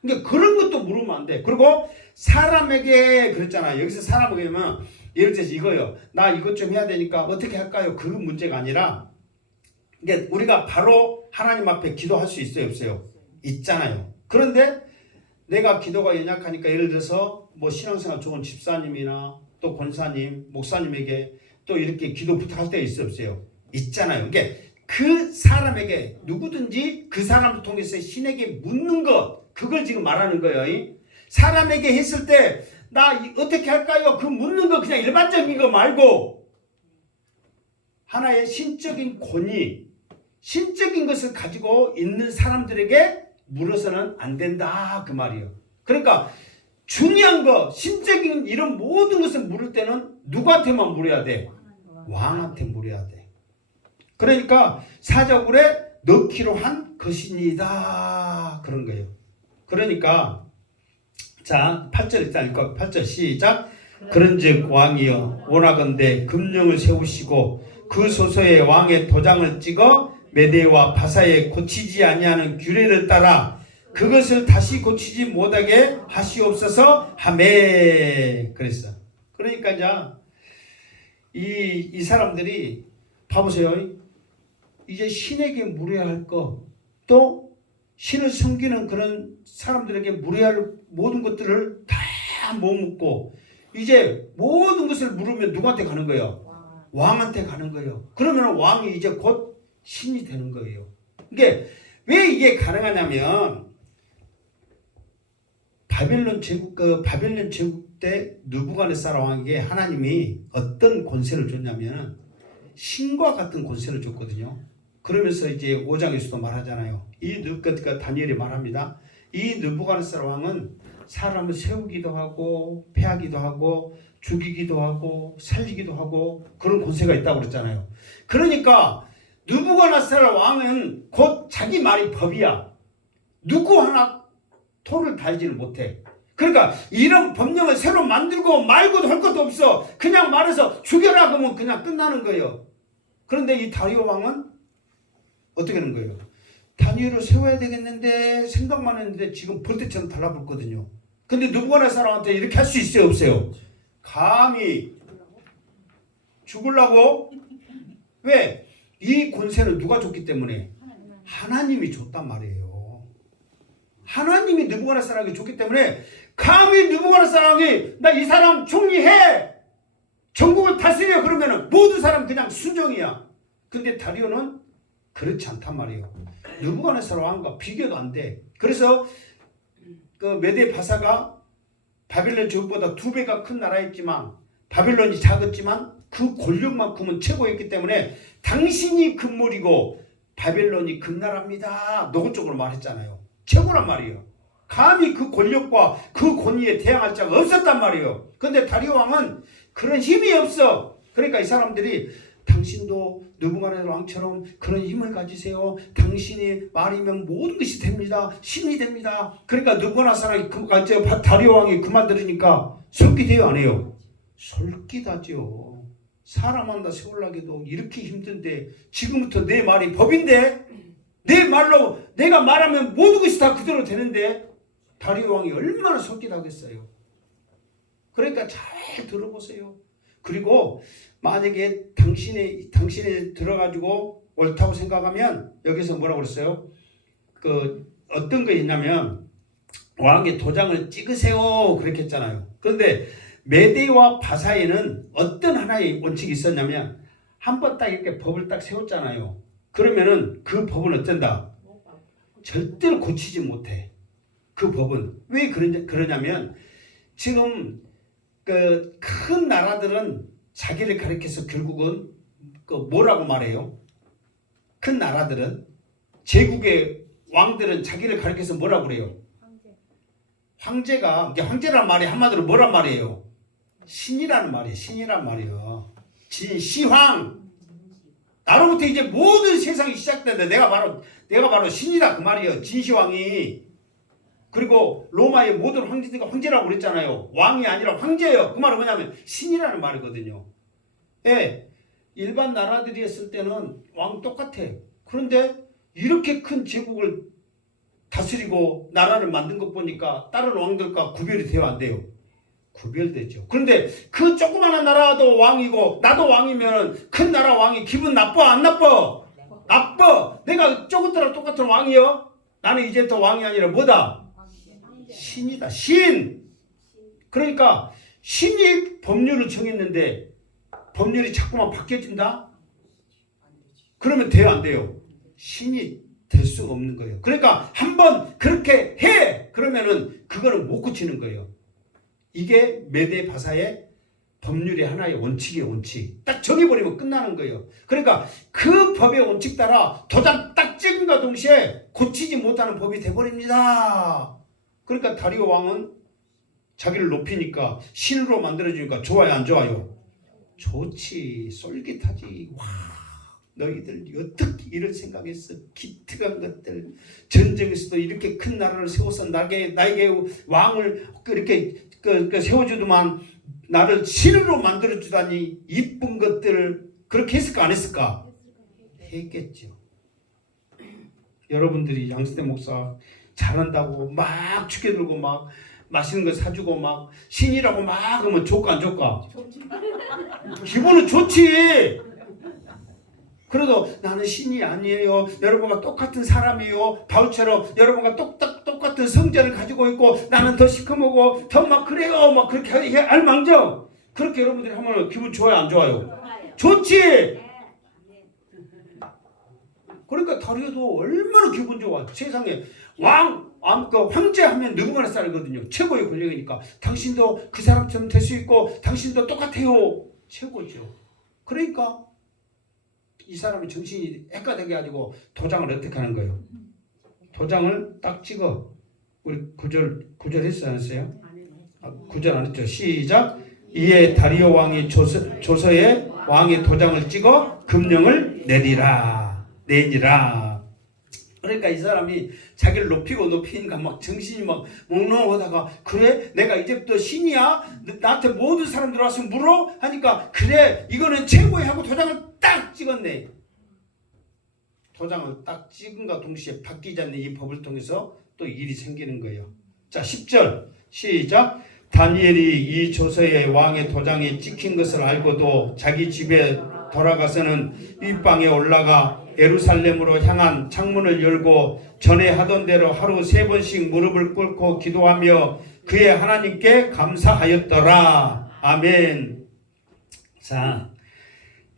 그러니까 그런 것도 물으면 안 돼. 그리고 사람에게 그랬잖아. 여기서 사람에게 하면 예를 들어서 이거요. 나 이것 좀 해야 되니까 어떻게 할까요? 그 문제가 아니라 이게 우리가 바로 하나님 앞에 기도할 수 있어요, 없어요? 있잖아요. 그런데 내가 기도가 연약하니까 예를 들어서 뭐 신앙생활 좋은 집사님이나 또 권사님, 목사님에게 또 이렇게 기도 부탁할 때 있어요, 없어요? 있잖아요. 그러니까 그 사람에게 누구든지 그 사람을 통해서 신에게 묻는 것 그걸 지금 말하는 거예요. 사람에게 했을 때 나 어떻게 할까요? 그 묻는 거 그냥 일반적인 거 말고 하나의 신적인 권위, 신적인 것을 가지고 있는 사람들에게 물어서는 안 된다 그 말이에요. 그러니까 중요한 거, 신적인 이런 모든 것을 물을 때는 누구한테만 물어야 돼? 왕한테 물어야 돼. 그러니까 사자굴에 넣기로 한 것이니다 그런 거예요. 그러니까 자 8절 일단 읽고 8절 시작. 그런즉 왕이여 원하건대 금령을 세우시고 그 소서에 왕의 도장을 찍어 메대와 바사에 고치지 아니하는 규례를 따라 그것을 다시 고치지 못하게 하시옵소서 하매 그랬어. 그러니까 이제 이 사람들이 봐보세요. 이제 신에게 물어야 할 거, 또 신을 섬기는 그런 사람들에게 물어야 할 모든 것들을 다 못 묻고 이제 모든 것을 물으면 누구한테 가는 거예요? 왕한테 가는 거예요. 그러면 왕이 이제 곧 신이 되는 거예요. 이게 왜 이게 가능하냐면 바벨론 제국 때 느부갓네살 왕에게 하나님이 어떤 권세를 줬냐면 신과 같은 권세를 줬거든요. 그러면서 이제 5장에서도 말하잖아요. 다니엘이 말합니다. 이 느부갓네살 왕은 사람을 세우기도 하고 패하기도 하고 죽이기도 하고 살리기도 하고 그런 권세가 있다고 그랬잖아요. 그러니까 느부갓네살 왕은 곧 자기 말이 법이야. 누구 하나 토를 달지를 못해. 그러니까 이런 법령을 새로 만들고 말고도 할 것도 없어. 그냥 말해서 죽여라 그러면 그냥 끝나는 거예요. 그런데 이 다리오 왕은 어떻게 하는 거예요? 다니엘을 세워야 되겠는데 생각만 했는데 지금 벌떼처럼 달라붙거든요. 근데 느부갓네살 왕한테 이렇게 할 수 있어요, 없어요? 감히 죽으려고? 왜? 이 권세는 누가 줬기 때문에? 하나님이 줬단 말이에요. 하나님이 느부갓네살에게 줬기 때문에 감히 느부갓네살에게 나 이 사람 총리해! 전국을 다스려! 그러면은 모든 사람 그냥 순종이야. 근데 다리오는 그렇지 않단 말이에요. 느부갓네살 왕과 비교도 안 돼. 그래서 그 메데 바사가 바벨론 제국보다 2배가 큰 나라였지만 바벨론이 작았지만 그 권력만큼은 최고였기 때문에 당신이 금물이고 바벨론이 금나라입니다. 노골적으로 말했잖아요. 최고란 말이에요. 감히 그 권력과 그 권위에 대항할 자가 없었단 말이에요. 근데 다리오 왕은 그런 힘이 없어. 그러니까 이 사람들이 당신도 느부갓네살 왕처럼 그런 힘을 가지세요. 당신이 말이면 모든 것이 됩니다. 신이 됩니다. 그러니까 느부갓네살 다리오 왕이 그 말 들으니까 솔깃해요, 안 해요? 솔깃하죠. 사람 한다 세우려고 이렇게 힘든데 지금부터 내 말이 법인데 내 말로 내가 말하면 모든 것이 다 그대로 되는데 다리오 왕이 얼마나 솔깃하겠어요. 그러니까 잘 들어보세요. 그리고 만약에 당신이 들어가지고 옳다고 생각하면 여기서 뭐라고 그랬어요? 그 어떤 거 있냐면 왕의 도장을 찍으세요 그렇게 했잖아요. 그런데 메대와 바사에는 어떤 하나의 원칙이 있었냐면 한 번 딱 이렇게 법을 딱 세웠잖아요. 그러면은 그 법은 어쩐다? 절대로 고치지 못해. 그 법은 왜 그러냐면 지금 그 큰 나라들은 자기를 가리켜서 결국은 그 뭐라고 말해요? 큰 나라들은 제국의 왕들은 자기를 가리켜서 뭐라고 그래요? 황제가 황제란 말이 한마디로 뭐란 말이에요? 신이라는 말이에요. 신이란 말이에요. 시황. 나로부터 이제 모든 세상이 시작된다. 내가 바로 신이다 그 말이에요. 진시황이. 그리고 로마의 모든 황제들과 황제라고 그랬잖아요. 왕이 아니라 황제예요. 그 말은 뭐냐면 신이라는 말이거든요. 예, 일반 나라들이 했을 때는 왕 똑같아. 그런데 이렇게 큰 제국을 다스리고 나라를 만든 것 보니까 다른 왕들과 구별이 돼요, 안 돼요? 구별되죠. 그런데 그 조그마한 나라도 왕이고 나도 왕이면 큰 나라 왕이 기분 나빠 안 나빠? 나빠. 내가 저것들랑 똑같은 왕이요? 나는 이제부터 왕이 아니라 뭐다? 신이다. 신. 그러니까 신이 법률을 정했는데 법률이 자꾸만 바뀌어진다? 그러면 돼요, 안 돼요? 신이 될 수가 없는 거예요. 그러니까 한번 그렇게 해! 그러면은 그거는 못 고치는 거예요. 이게 메데 바사의 법률의 하나의 원칙이에요, 원칙. 딱 정해버리면 끝나는 거예요. 그러니까 그 법의 원칙 따라 도장 딱 찍은과 동시에 고치지 못하는 법이 돼버립니다. 그러니까 다리오 왕은 자기를 높이니까 신으로 만들어주니까 좋아요, 안 좋아요? 좋지, 솔깃하지. 와, 너희들 어떻게 이런 생각했어? 기특한 것들. 전쟁에서도 이렇게 큰 나라를 세워서 나에게 왕을 이렇게 세워주더만 나를 신으로 만들어주다니 이쁜 것들을 그렇게 했을까 안 했을까? 했겠죠. 여러분들이 양수대 목사 잘한다고 막 축해들고 막 맛있는 거 사주고 막 신이라고 막 하면 좋까 안 좋까? 기분은 좋지. 그래도 나는 신이 아니에요. 여러분과 똑같은 사람이에요. 바울처럼 여러분과 똑같은 성질을 가지고 있고 나는 더 시커멓고 더 막 그래요. 막 그렇게 알망정. 그렇게 여러분들이 하면 기분 좋아요, 안 좋아요? 좋지. 그러니까 다리도 얼마나 기분 좋아. 세상에 그 황제 하면 누구나 쌀거든요. 최고의 권력이니까. 당신도 그 사람처럼 될 수 있고 당신도 똑같아요. 최고죠. 그러니까 이 사람의 정신이 헷갈리게 가지고 도장을 어떻게 하는 거예요? 도장을 딱 찍어. 우리 구절 했어요, 안 했어요? 9절 안 했죠. 시작. 이에 다리오 왕이 조서에 왕의 도장을 찍어 금령을 내니라. 그러니까 이 사람이 자기를 높이니까 막 정신이 막 몽롱하다가 그래 내가 이제부터 신이야? 나한테 모든 사람들 와서 물어? 하니까 그래 이거는 최고야 하고 도장을 딱 찍었네. 도장을 딱 찍은과 동시에 바뀌지 않는 이 법을 통해서 또 일이 생기는 거예요. 자 10절 시작. 다니엘이 이 조서에 왕의 도장이 찍힌 것을 알고도 자기 집에 돌아가서는 윗방에 올라가 예루살렘으로 향한 창문을 열고 전에 하던 대로 하루 3번씩 무릎을 꿇고 기도하며 그의 하나님께 감사하였더라. 아멘. 자,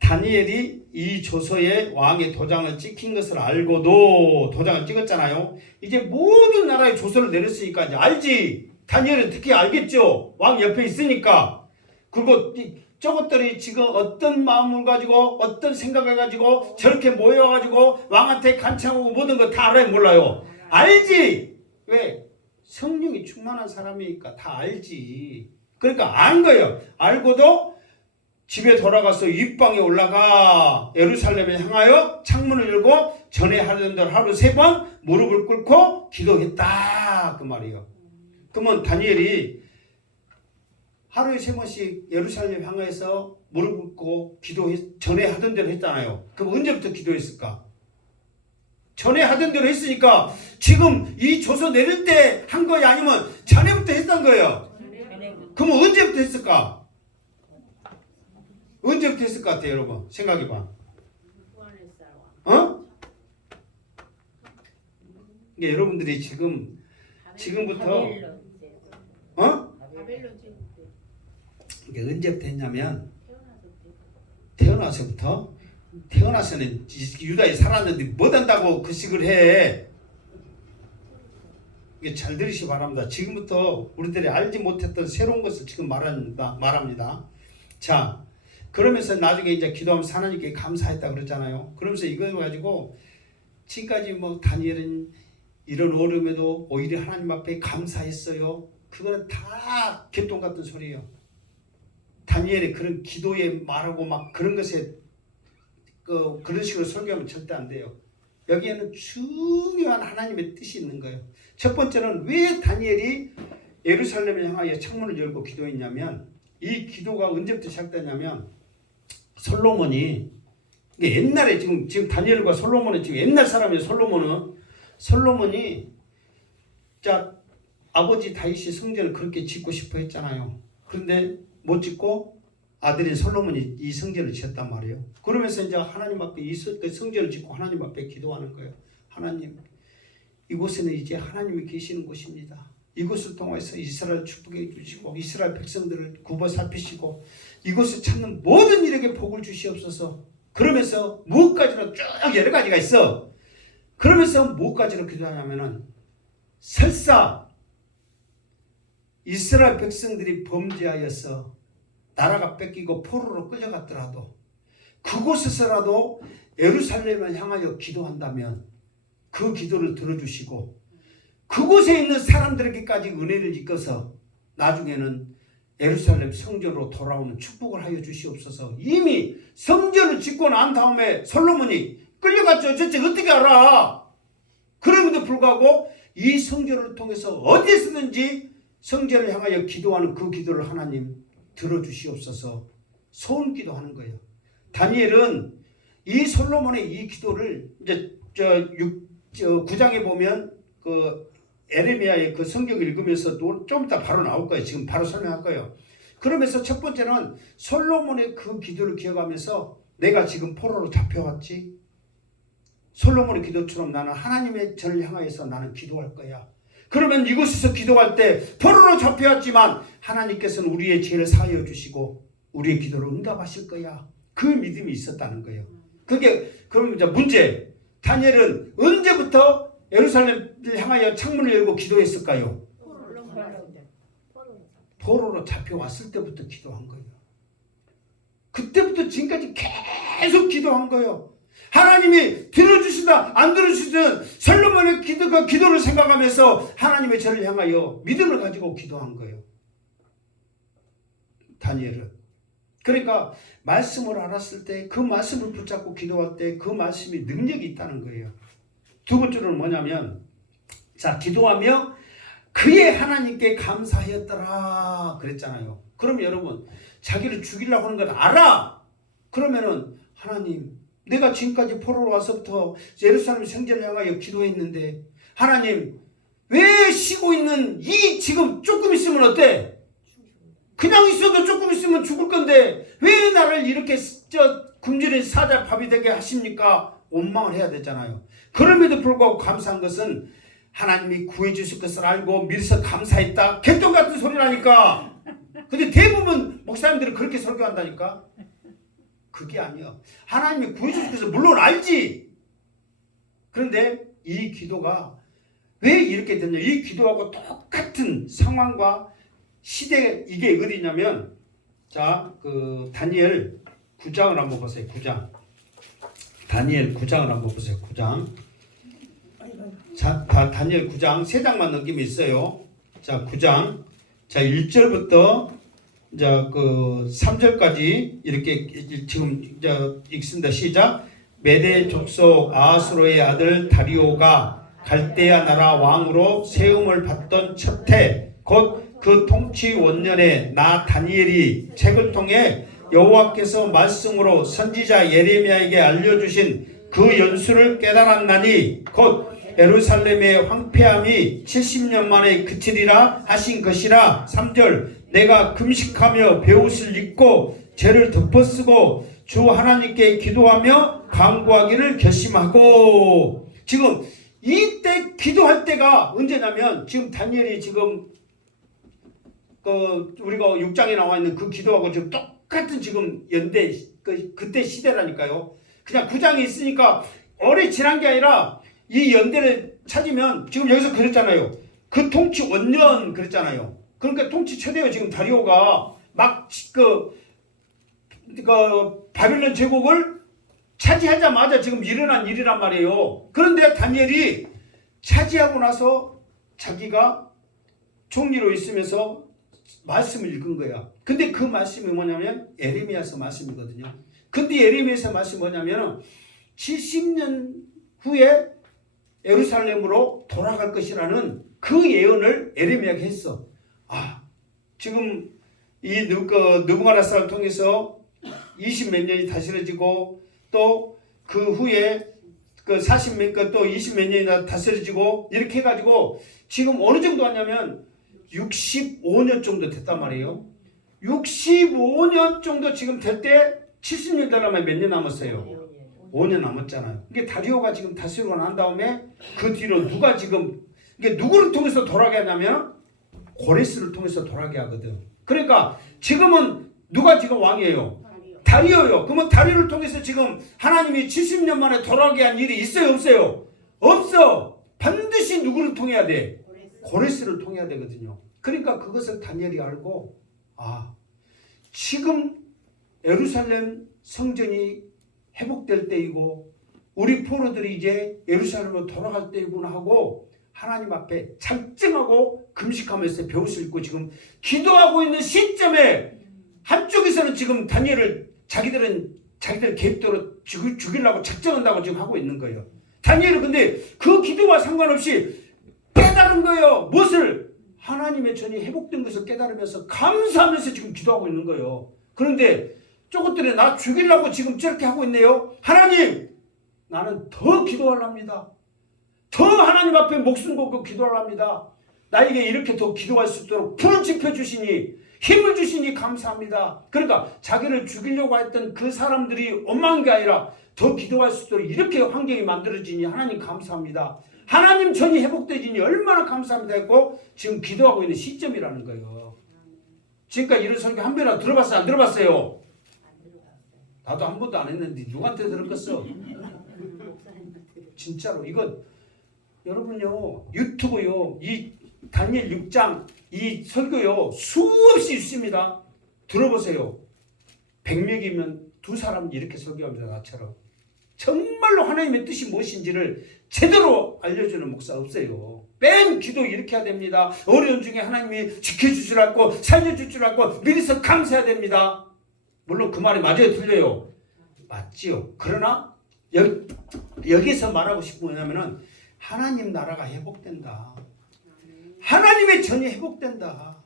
다니엘이 이 조서에 왕의 도장을 찍힌 것을 알고도 도장을 찍었잖아요. 이제 모든 나라의 조서를 내렸으니까 이제 알지. 다니엘은 특히 알겠죠. 왕 옆에 있으니까. 그리고 저것들이 지금 어떤 마음을 가지고 어떤 생각을 가지고 저렇게 모여가지고 왕한테 간청하고 모든 거 다 알아요? 몰라요? 알지. 왜? 성령이 충만한 사람이니까 다 알지. 그러니까 안 거예요. 알고도 집에 돌아가서 윗방에 올라가 예루살렘에 향하여 창문을 열고 전에 하던 대로 하루 3번 무릎을 꿇고 기도했다. 그 말이에요. 그러면 다니엘이 하루에 3번씩 예루살렘 향해서 무릎 꿇고 전에 하던 대로 했잖아요. 그럼 언제부터 기도했을까? 전에 하던 대로 했으니까 지금 이 조서 내릴 때 한 거야? 아니면 전에부터 했던 거예요? 그럼 언제부터 했을까? 언제부터 했을 것 같아요, 여러분? 생각해봐. 어? 그러니까 여러분들이 지금부터 이게 언제부터 했냐면 태어나서는 유다에 살았는데 뭐 한다고 그 식을 해. 이게 잘 들으시기 바랍니다. 지금부터 우리들이 알지 못했던 새로운 것을 지금 말합니다. 자, 그러면서 나중에 이제 기도하면서 하나님께 감사했다 그랬잖아요. 그러면서 이걸 가지고 지금까지 뭐 다니엘은 이런 어려움에도 오히려 하나님 앞에 감사했어요. 그거는 다 개똥 같은 소리예요. 다니엘의 그런 기도에 말하고 막 그런 것에 그런 식으로 설교하면 절대 안 돼요. 여기에는 중요한 하나님의 뜻이 있는 거예요. 첫 번째는 왜 다니엘이 예루살렘을 향하여 창문을 열고 기도했냐면 이 기도가 언제부터 시작되냐면 솔로몬이 옛날에 지금 다니엘과 솔로몬은 지금 옛날 사람이에요. 솔로몬이 자 아버지 다윗이 성전을 그렇게 짓고 싶어 했잖아요. 그런데 못 짓고 아들인 솔로몬이 이 성전을 지었단 말이에요. 그러면서 이제 하나님 앞에 이 성전을 짓고 하나님 앞에 기도하는 거예요. 하나님, 이곳에는 이제 하나님이 계시는 곳입니다. 이곳을 통해서 이스라엘 축복해 주시고 이스라엘 백성들을 굽어 살피시고 이곳을 찾는 모든 이에게 복을 주시옵소서. 그러면서 무엇까지로 쭉 여러 가지가 있어. 그러면서 무엇까지로 기도하냐면은 설사 이스라엘 백성들이 범죄하여서 나라가 뺏기고 포로로 끌려갔더라도 그곳에서라도 예루살렘을 향하여 기도한다면 그 기도를 들어주시고 그곳에 있는 사람들에게까지 은혜를 이끌어서 나중에는 예루살렘 성전으로 돌아오는 축복을 하여 주시옵소서. 이미 성전을 짓고 난 다음에 솔로몬이 끌려갔죠. 저째 어떻게 알아? 그럼에도 불구하고 이 성전을 통해서 어디에서든지 성전을 향하여 기도하는 그 기도를 하나님 들어주시옵소서. 소원 기도하는 거예요. 다니엘은 이 솔로몬의 이 기도를 이제 9장에 보면 그 에레미야의 그 성경을 읽으면서 좀 이따 바로 나올 거예요. 지금 바로 설명할 거예요. 그러면서 첫 번째는 솔로몬의 그 기도를 기억하면서 내가 지금 포로로 잡혀왔지. 솔로몬의 기도처럼 나는 하나님의 전을 향하여서 나는 기도할 거야. 그러면 이곳에서 기도할 때 포로로 잡혀왔지만 하나님께서는 우리의 죄를 사하여 주시고 우리의 기도를 응답하실 거야. 그 믿음이 있었다는 거예요. 그게 그럼 이제 문제. 다니엘은 언제부터 예루살렘을 향하여 창문을 열고 기도했을까요? 포로로 잡혀왔을 때부터 기도한 거예요. 그때부터 지금까지 계속 기도한 거예요. 하나님이 들어주시다 안 들어주시든 솔로몬의 기도를 생각하면서 하나님의 저를 향하여 믿음을 가지고 기도한 거예요. 다니엘은. 그러니까 말씀을 알았을 때 그 말씀을 붙잡고 기도할 때 그 말씀이 능력이 있다는 거예요. 두 번째로는 뭐냐면 자 기도하며 그의 하나님께 감사하였더라 그랬잖아요. 그럼 여러분 자기를 죽이려고 하는 건 알아. 그러면은 하나님 내가 지금까지 포로로 와서부터 예루살렘 성전을 향하여 기도했는데 하나님 왜 쉬고 있는 이 지금 조금 있으면 어때? 그냥 있어도 조금 있으면 죽을 건데 왜 나를 이렇게 굶주린 사자밥이 되게 하십니까? 원망을 해야 되잖아요. 그럼에도 불구하고 감사한 것은 하나님이 구해주실 것을 알고 미리서 감사했다. 개똥 같은 소리라니까. 근데 대부분 목사님들은 그렇게 설교한다니까. 그게 아니야. 하나님이 구해주실 것을 물론 알지. 그런데 이 기도가 왜 이렇게 됐냐. 이 기도하고 똑같은 상황과 시대 이게 어디냐면 자, 그 다니엘 9장을 한번 보세요. 9장. 다니엘 9장을 한번 보세요. 9장. 자, 다니엘 9장 3장만 넘기면 있어요. 자, 9장. 자, 1절부터 자, 그 3절까지 이렇게 지금 읽습니다. 시작. 메대 족속 아하스로의 아들 다리오가 갈대아 나라 왕으로 세움을 받던 첫 해 곧 그 통치 원년에 나 다니엘이 책을 통해 여호와께서 말씀으로 선지자 예레미야에게 알려주신 그 연수를 깨달았나니 곧 예루살렘의 황폐함이 70년 만에 그치리라 하신 것이라. 3절 내가 금식하며 베옷을 입고 죄를 덮어쓰고 주 하나님께 기도하며 간구하기를 결심하고. 지금 이때 기도할 때가 언제냐면 지금 다니엘이 지금 우리가 6장에 나와 있는 그 기도하고 지금 똑같은 지금 연대 그때 시대라니까요. 그냥 9장이 있으니까 오래 지난 게 아니라 이 연대를 찾으면 지금 여기서 그랬잖아요. 그 통치 원년 그랬잖아요. 그러니까 통치 최대요. 지금 다리오가 막 바빌론 제국을 차지하자마자 지금 일어난 일이란 말이에요. 그런데 다니엘이 차지하고 나서 자기가 총리로 있으면서 말씀을 읽은 거야. 근데 그 말씀이 뭐냐면 예레미야서 말씀이거든요. 근데 예레미야서 말씀이 뭐냐면 70년 후에 예루살렘으로 돌아갈 것이라는 그 예언을 예레미야가 했어. 아, 지금 이 느부갓네살을 통해서 20몇 년이 다스려지고 또 그 후에 그 40몇 또 20몇 년이나 다스려지고 이렇게 해가지고 지금 어느 정도 왔냐면 65년 정도 됐단 말이에요. 65년 정도 지금 될 때 70년 되려면 몇 년 남았어요? 5년 남았잖아요. 이게 다리오가 지금 다스리고 난 다음에 그 뒤로 누가 지금 이게 누구를 통해서 돌아가게 하냐면 고레스를 통해서 돌아가게 하거든. 그러니까 지금은 누가 지금 왕이에요? 다리오요. 그러면 다리오를 통해서 지금 하나님이 70년 만에 돌아가게 한 일이 있어요? 없어요? 없어. 반드시 누구를 통해야 돼? 고레스를 통해야 되거든요. 그러니까 그것을 다니엘이 알고 아 지금 예루살렘 성전이 회복될 때이고 우리 포로들이 이제 예루살렘으로 돌아갈 때이구나 하고 하나님 앞에 작정하고 금식하면서 베옷을 입고 지금 기도하고 있는 시점에 한쪽에서는 지금 다니엘을 자기들 계획대로 죽이려고 작정한다고 지금 하고 있는 거예요. 다니엘은 근데 그 기도와 상관없이 깨달은 거예요. 무엇을? 하나님의 전이 회복된 것을 깨달으면서 감사하면서 지금 기도하고 있는 거예요. 그런데 저것들이 나 죽이려고 지금 저렇게 하고 있네요. 하나님, 나는 더 기도하랍니다. 더 하나님 앞에 목숨 걸고 기도하랍니다. 나에게 이렇게 더 기도할 수 있도록 불을 지펴주시니 힘을 주시니 감사합니다. 그러니까 자기를 죽이려고 했던 그 사람들이 원망한 게 아니라 더 기도할 수 있도록 이렇게 환경이 만들어지니 하나님 감사합니다. 하나님 전이 회복되지니 얼마나 감사합니다 했고 지금 기도하고 있는 시점이라는 거예요. 지금까지 이런 설교 한 번이라도 들어봤어요? 안 들어봤어요? 나도 한 번도 안 했는데 누구한테 들었겠어? 진짜로 이건 여러분요 유튜브요 이 다니엘 6장 이 설교요 수없이 있습니다. 들어보세요. 100명이면 2사람 이렇게 설교합니다. 나처럼. 정말로 하나님의 뜻이 무엇인지를 제대로 알려주는 목사 없어요. 맨 기도 이렇게 해야 됩니다. 어려운 중에 하나님이 지켜줄 줄 알고 살려줄 줄 알고 미리서 감사해야 됩니다. 물론 그 말이 맞아요, 틀려요? 맞지요. 그러나 여기서 말하고 싶은 건 뭐냐면은 하나님 나라가 회복된다. 하나님의 전이 회복된다.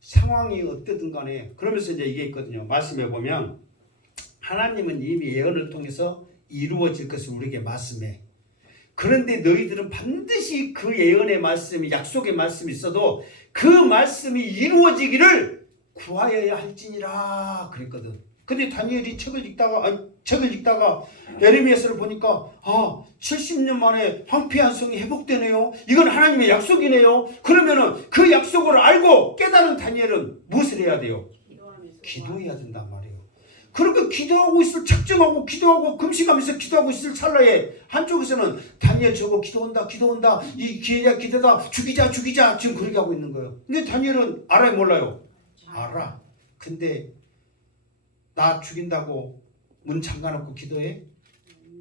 상황이 어떻든 간에. 그러면서 이제 이게 있거든요. 말씀해 보면 하나님은 이미 예언을 통해서 이루어질 것을 우리에게 말씀해. 그런데 너희들은 반드시 그 예언의 말씀이 약속의 말씀이 있어도 그 말씀이 이루어지기를 구하여야 할지니라 그랬거든. 근데 다니엘이 책을 읽다가 예레미야서를 보니까 70년 만에 황폐한 성이 회복되네요. 이건 하나님의 약속이네요. 그러면은 그 약속을 알고 깨달은 다니엘은 무엇을 해야 돼요? 기도해야 된단 말이에요. 그러니까 기도하고 있을 작정하고 기도하고 금식하면서 기도하고 있을 찰나에 한쪽에서는 다니엘 저거 기도한다 이 기도다 죽이자 지금 그렇게 하고 있는 거예요. 근데 다니엘은 알아요 몰라요? 알아. 근데 나 죽인다고 문 잠가놓고 기도해?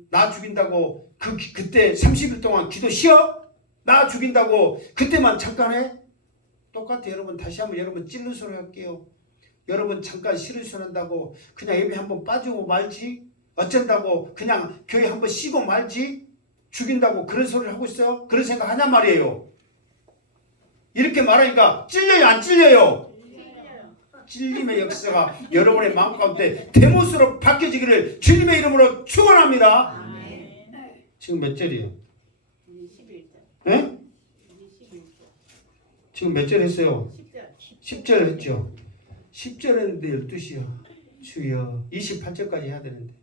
나 죽인다고 그때 30일 동안 기도 쉬어? 나 죽인다고 그때만 잠깐 해? 똑같아. 여러분 다시 한번 여러분 찔른 소리 할게요. 여러분 잠깐 싫은 소리 한다고 그냥 예배 한번 빠지고 말지? 어쩐다고 그냥 교회 한번 쉬고 말지? 죽인다고 그런 소리를 하고 있어요? 그런 생각 하냔 말이에요. 이렇게 말하니까 찔려요 안 찔려요? 찔림의 역사가 여러분의 마음 가운데 대못으로 바뀌어지기를 주님의 이름으로 축원합니다. 아멘. 지금 몇 절이에요? 11절. 네? 지금 몇 절 했어요? 10절 했죠. 10절 했는데 12시요. 주여 28절까지 해야 되는데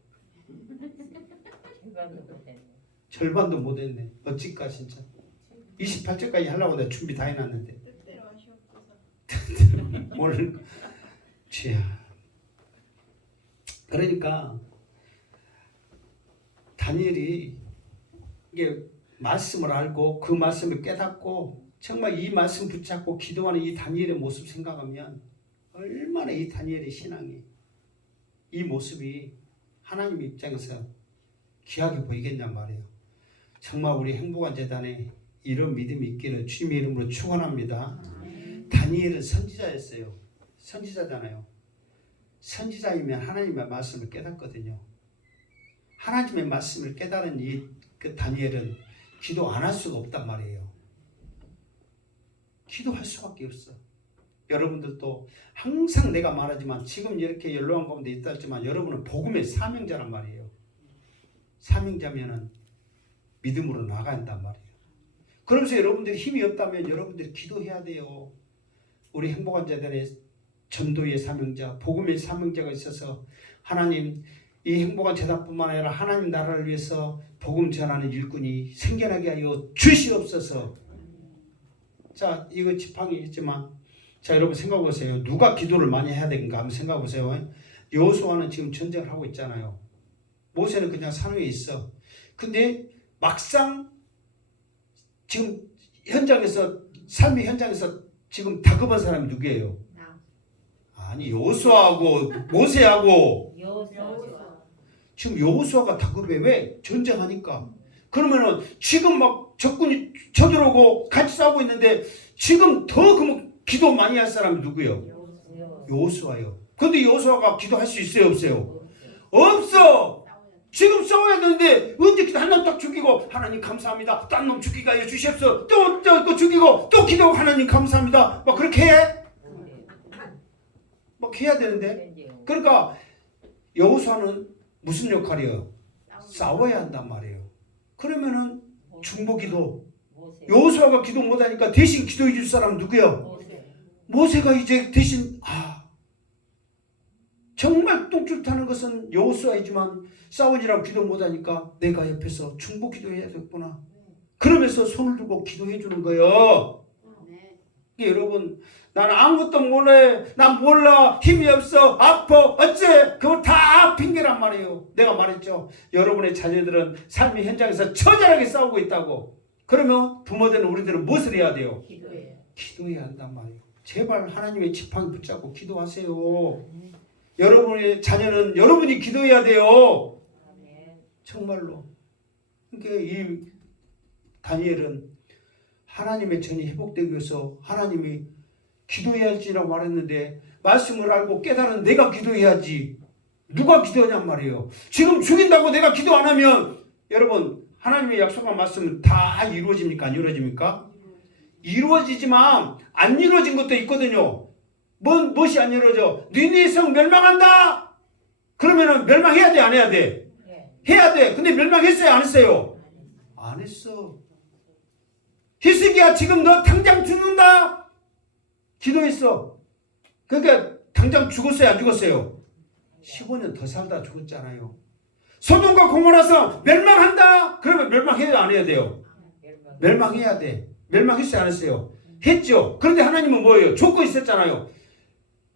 절반도 못 했네. 어찌까 진짜 28절까지 하려고 내가 준비 다 해놨는데 오늘 주야. 그러니까 다니엘이 이게 말씀을 알고 그 말씀을 깨닫고 정말 이 말씀 붙잡고 기도하는 이 다니엘의 모습 생각하면 얼마나 이 다니엘의 신앙이 이 모습이 하나님 입장에서 귀하게 보이겠냔 말이에요. 정말 우리 행복한 재단에 이런 믿음이 있기를 주님의 이름으로 축원합니다. 다니엘은 선지자였어요. 선지자잖아요. 선지자이면 하나님의 말씀을 깨닫거든요. 하나님의 말씀을 깨달은 그 다니엘은 기도 안 할 수가 없단 말이에요. 기도할 수밖에 없어. 여러분들도 항상 내가 말하지만 지금 이렇게 연로한 가운데 있다 했지만 여러분은 복음의 사명자란 말이에요. 사명자면은 믿음으로 나가야 한단 말이에요. 그러면서 여러분들이 힘이 없다면 여러분들이 기도해야 돼요. 우리 행복한 재단의 전도의 사명자, 복음의 사명자가 있어서 하나님 이 행복한 재단뿐만 아니라 하나님 나라를 위해서 복음 전하는 일꾼이 생겨나게 하여 주시옵소서. 자, 이거 지팡이 있지만 자, 여러분 생각해 보세요. 누가 기도를 많이 해야 되는가 한번 생각해 보세요. 여호수아는 지금 전쟁을 하고 있잖아요. 모세는 그냥 산 위에 있어. 근데 막상 지금 현장에서 삶의 현장에서 지금 다급한 사람이 누구예요? 아니 여호수아하고 모세하고 지금 여호수아가 다급해. 왜? 전쟁하니까. 그러면은 지금 막 적군이 쳐들어오고 같이 싸우고 있는데 지금 더 그러면 기도 많이 할 사람이 누구예요? 여호수아요. 근데 여호수아가 기도할 수 있어요 없어요? 없어. 지금 싸워야 되는데 언제 기도 한 놈 딱 죽이고 하나님 감사합니다. 딴 놈 죽이게 하여 주시옵소서. 또 죽이고 또 기도하고 하나님 감사합니다. 막 그렇게 해? 막 해야 되는데. 그러니까 여호수아는 무슨 역할이에요? 싸워야 한단 말이에요. 그러면은 중보기도. 여호수아가 기도 못하니까 대신 기도해 줄 사람 누구예요? 모세가 이제 대신 정말 똥줄 타는 것은 여호수아이지만 싸우지라고 기도 못하니까 내가 옆에서 중보 기도해야 되겠구나. 그러면서 손을 들고 기도해 주는 거예요. 여러분 나는 아무것도 몰라. 난 몰라. 힘이 없어. 아파. 어째? 그거 다 핑계란 말이에요. 내가 말했죠. 여러분의 자녀들은 삶의 현장에서 처절하게 싸우고 있다고. 그러면 부모들은 우리들은 무엇을 해야 돼요? 기도해야 한단 말이에요. 제발 하나님의 지팡이 붙잡고 기도하세요. 여러분의 자녀는 여러분이 기도해야 돼요. 정말로. 그러니까 이 다니엘은 하나님의 전이 회복되기 위해서 하나님이 기도해야지라고 말했는데 말씀을 알고 깨달은 내가 기도해야지. 누가 기도하냔 말이에요. 지금 죽인다고 내가 기도 안 하면 여러분 하나님의 약속한 말씀은 다 이루어집니까? 안 이루어집니까? 이루어지지만 안 이루어진 것도 있거든요. 무엇이 안 이루어져? 니네 성 멸망한다? 그러면은 멸망해야 돼? 안 해야 돼? 해야 돼. 근데 멸망했어요? 안 했어요? 안 했어. 히스기야 지금 너 당장 죽는다? 기도했어. 그러니까 당장 죽었어요? 안 죽었어요? 15년 더 살다 죽었잖아요. 소돔과 고모라서 멸망한다? 그러면 멸망해야 안 해야 돼요? 멸망해야 돼. 멸망했어요? 안 했어요? 했죠. 그런데 하나님은 뭐예요? 조건이 있었잖아요.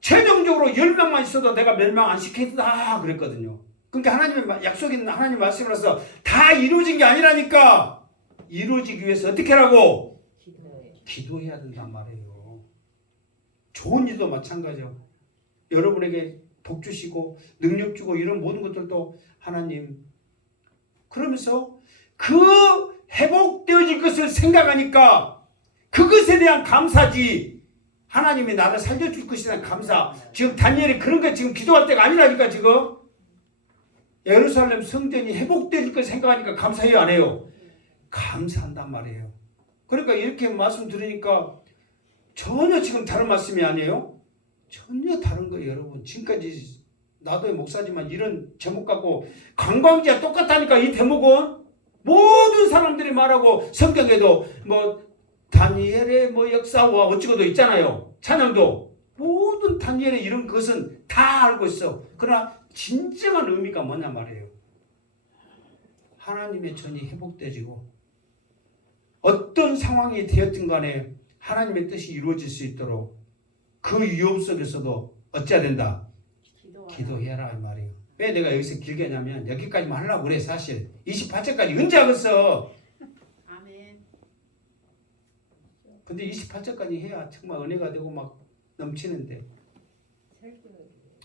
최종적으로 10명만 있어도 내가 멸망 안 시켰다 그랬거든요. 그러니까 하나님의 약속이 있는 하나님 말씀으로서 다 이루어진 게 아니라니까. 이루어지기 위해서 어떻게 하라고? 기도해야 된단 말이에요. 좋은 일도 마찬가지요. 여러분에게 복 주시고 능력 주고 이런 모든 것들도 하나님. 그러면서 그 회복되어질 것을 생각하니까 그것에 대한 감사지. 하나님이 나를 살려줄 것에 대한 감사. 지금 다니엘이 그런 거 지금 기도할 때가 아니라니까 지금. 예루살렘 성전이 회복될 걸 생각하니까 감사해요 안 해요? 감사한단 말이에요. 그러니까 이렇게 말씀 들으니까 전혀 지금 다른 말씀이 아니에요? 전혀 다른 거예요 여러분. 지금까지 나도 목사지만 이런 제목 갖고 관광지와 똑같다니까. 이 대목은 모든 사람들이 말하고 성경에도 뭐 다니엘의 뭐 역사와 어찌고도 있잖아요. 찬양도 모든 다니엘의 이런 것은 다 알고 있어. 그러나 진정한 의미가 뭐냐 말이에요. 하나님의 전이 회복되지고 어떤 상황이 되었든 간에 하나님의 뜻이 이루어질 수 있도록 그 위험 속에서도 어찌해야 된다? 기도해라 이 말이에요. 왜 내가 여기서 길게 하냐면 여기까지만 하려고 그래. 사실 28절까지 언제 하겠어? 아멘. 근데 28절까지 해야 정말 은혜가 되고 막 넘치는데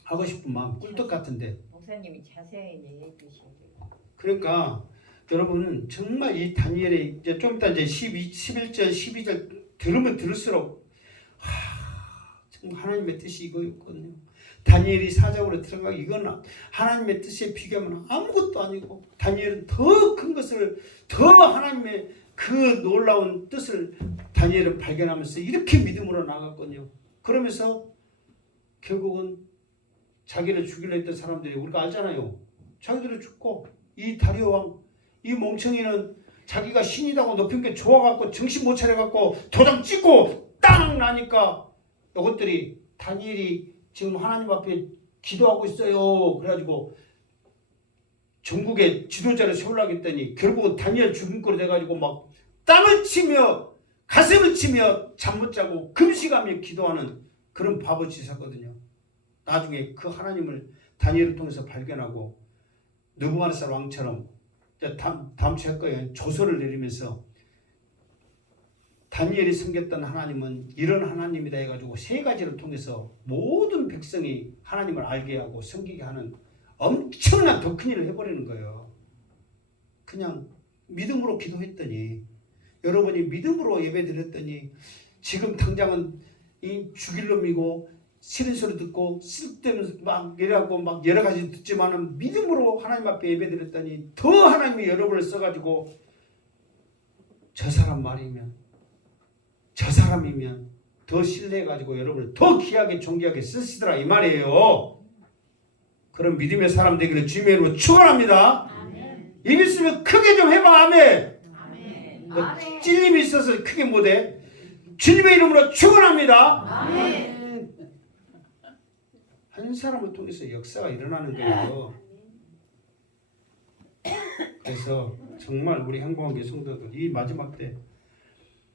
하고 싶은 마음 꿀떡 같은데 목사님이 자세히 얘기해 주시고. 그러니까 여러분은 정말 이 다니엘의 이제 좀 이따 이제 11절 12절 들으면 들을수록 정말 하나님의 뜻이 이거였거든요. 다니엘이 사적으로 들어가고 이건 하나님의 뜻에 비교하면 아무것도 아니고 다니엘은 더 큰 것을 더 하나님의 그 놀라운 뜻을 다니엘은 발견하면서 이렇게 믿음으로 나갔거든요. 그러면서 결국은 자기를 죽이려 했던 사람들이 우리가 알잖아요. 자기들이 죽고 이 다리오 왕 이 멍청이는 자기가 신이라고 높인 게 좋아갖고 정신 못 차려갖고 도장 찍고 땅 나니까 이것들이 다니엘이 지금 하나님 앞에 기도하고 있어요. 그래가지고 전국의 지도자를 세우려고 했더니 결국은 다니엘 죽은 꼴이 돼가지고 막 땅을 치며 가슴을 치며 잠 못 자고 금식하며 기도하는 그런 바보 짓이었거든요. 나중에 그 하나님을 다니엘을 통해서 발견하고 느부갓네살 왕처럼 다음 주 할 거예요. 조서를 내리면서 다니엘이 섬겼던 하나님은 이런 하나님이다 해가지고 세 가지를 통해서 모든 백성이 하나님을 알게 하고 섬기게 하는 엄청난 더 큰 일을 해버리는 거예요. 그냥 믿음으로 기도했더니 여러분이 믿음으로 예배드렸더니 지금 당장은 이 죽일 놈이고 싫은 소리 듣고 쓸데없는 막 이래갖고 막 여러 가지 듣지만은 믿음으로 하나님 앞에 예배드렸더니 더 하나님이 여러분을 써가지고 저 사람 말이면 저 사람이면 더 신뢰해가지고 여러분을 더 귀하게 존귀하게 쓰시더라 이 말이에요. 그런 믿음의 사람 되기를 주님의 이름으로 축원합니다. 입 있으면 크게 좀 해봐. 아멘. 뭐 찔림이 있어서 크게 못해. 주님의 이름으로 축원합니다. 아멘. 한 사람을 통해서 역사가 일어나는 거예요. 그래서 정말 우리 한국교회 성도들 이 마지막 때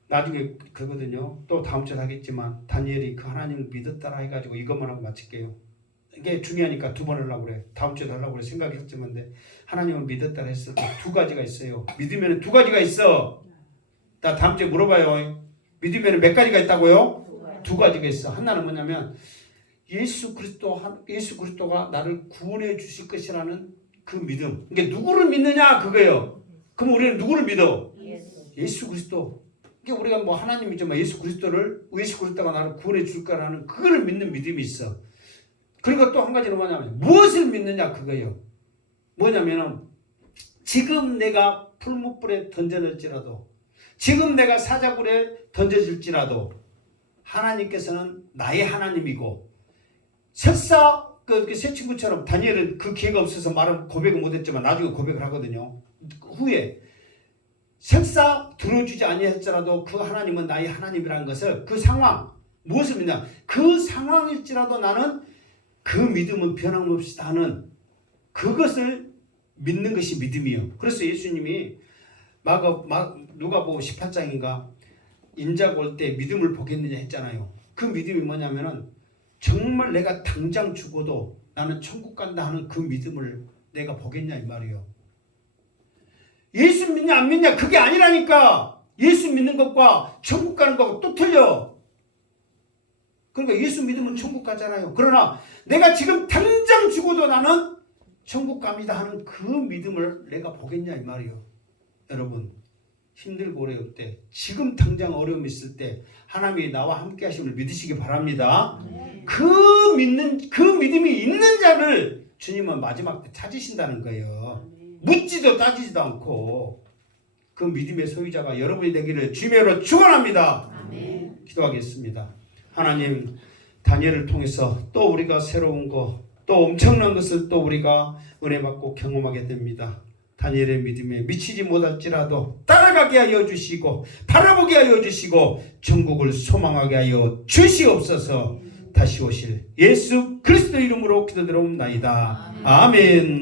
나중에 그거든요. 또 다음 주에 하겠지만 다니엘이 그 하나님을 믿었다라 해가지고 이것만 하고 마칠게요. 이게 중요하니까 두 번 하려고 그래. 다음 주에 하려고 그래 생각했지만 하나님을 믿었다라 했을 때 두 가지가 있어요. 믿으면 두 가지가 있어. 나 다음 주에 물어봐요. 믿으면 몇 가지가 있다고요? 두 가지가 있어. 하나는 뭐냐면 예수 그리스도가 나를 구원해 주실 것이라는 그 믿음. 이게 누구를 믿느냐 그거예요. 그럼 우리는 누구를 믿어? 예수 그리스도. 이게 우리가 뭐 하나님이지만 예수 그리스도가 나를 구원해 줄 거라는 그거를 믿는 믿음이 있어. 그리고 또 한 가지는 뭐냐면 무엇을 믿느냐 그거예요. 뭐냐면은 지금 내가 풀무불에 던져질지라도, 지금 내가 사자굴에 던져질지라도 하나님께서는 나의 하나님이고, 설사 그 새 친구처럼 다니엘은 그 기회가 없어서 고백을 못했지만 나중에 고백을 하거든요. 후에 설사 들어주지 아니했더라도 그 하나님은 나의 하나님이라는 것을, 그 상황 무엇을 믿냐, 그 상황일지라도 나는 그 믿음은 변함없이 하는 그것을 믿는 것이 믿음이요. 그래서 예수님이 누가복음 18장인가 인자가 올 때 믿음을 보겠느냐 했잖아요. 그 믿음이 뭐냐면은 정말 내가 당장 죽어도 나는 천국 간다 하는 그 믿음을 내가 보겠냐 이 말이에요. 예수 믿냐 안 믿냐 그게 아니라니까. 예수 믿는 것과 천국 가는 거하고 또 틀려. 그러니까 예수 믿으면 천국 가잖아요. 그러나 내가 지금 당장 죽어도 나는 천국 갑니다 하는 그 믿음을 내가 보겠냐 이 말이에요. 여러분 힘들고 어려울 때, 지금 당장 어려움이 있을 때 하나님이 나와 함께 하심을 믿으시기 바랍니다. 그 믿음이 있는 자를 주님은 마지막 때 찾으신다는 거예요. 묻지도 따지지도 않고 그 믿음의 소유자가 여러분이 되기를 주님으로 축원합니다. 기도하겠습니다. 하나님, 다니엘을 통해서 또 우리가 새로운 거, 또 엄청난 것을 또 우리가 은혜 받고 경험하게 됩니다. 다니엘의 믿음에 미치지 못할지라도 따라가게 하여 주시고 바라보게 하여 주시고 천국을 소망하게 하여 주시옵소서. 다시 오실 예수 그리스도 이름으로 기도드리옵나이다. 아멘.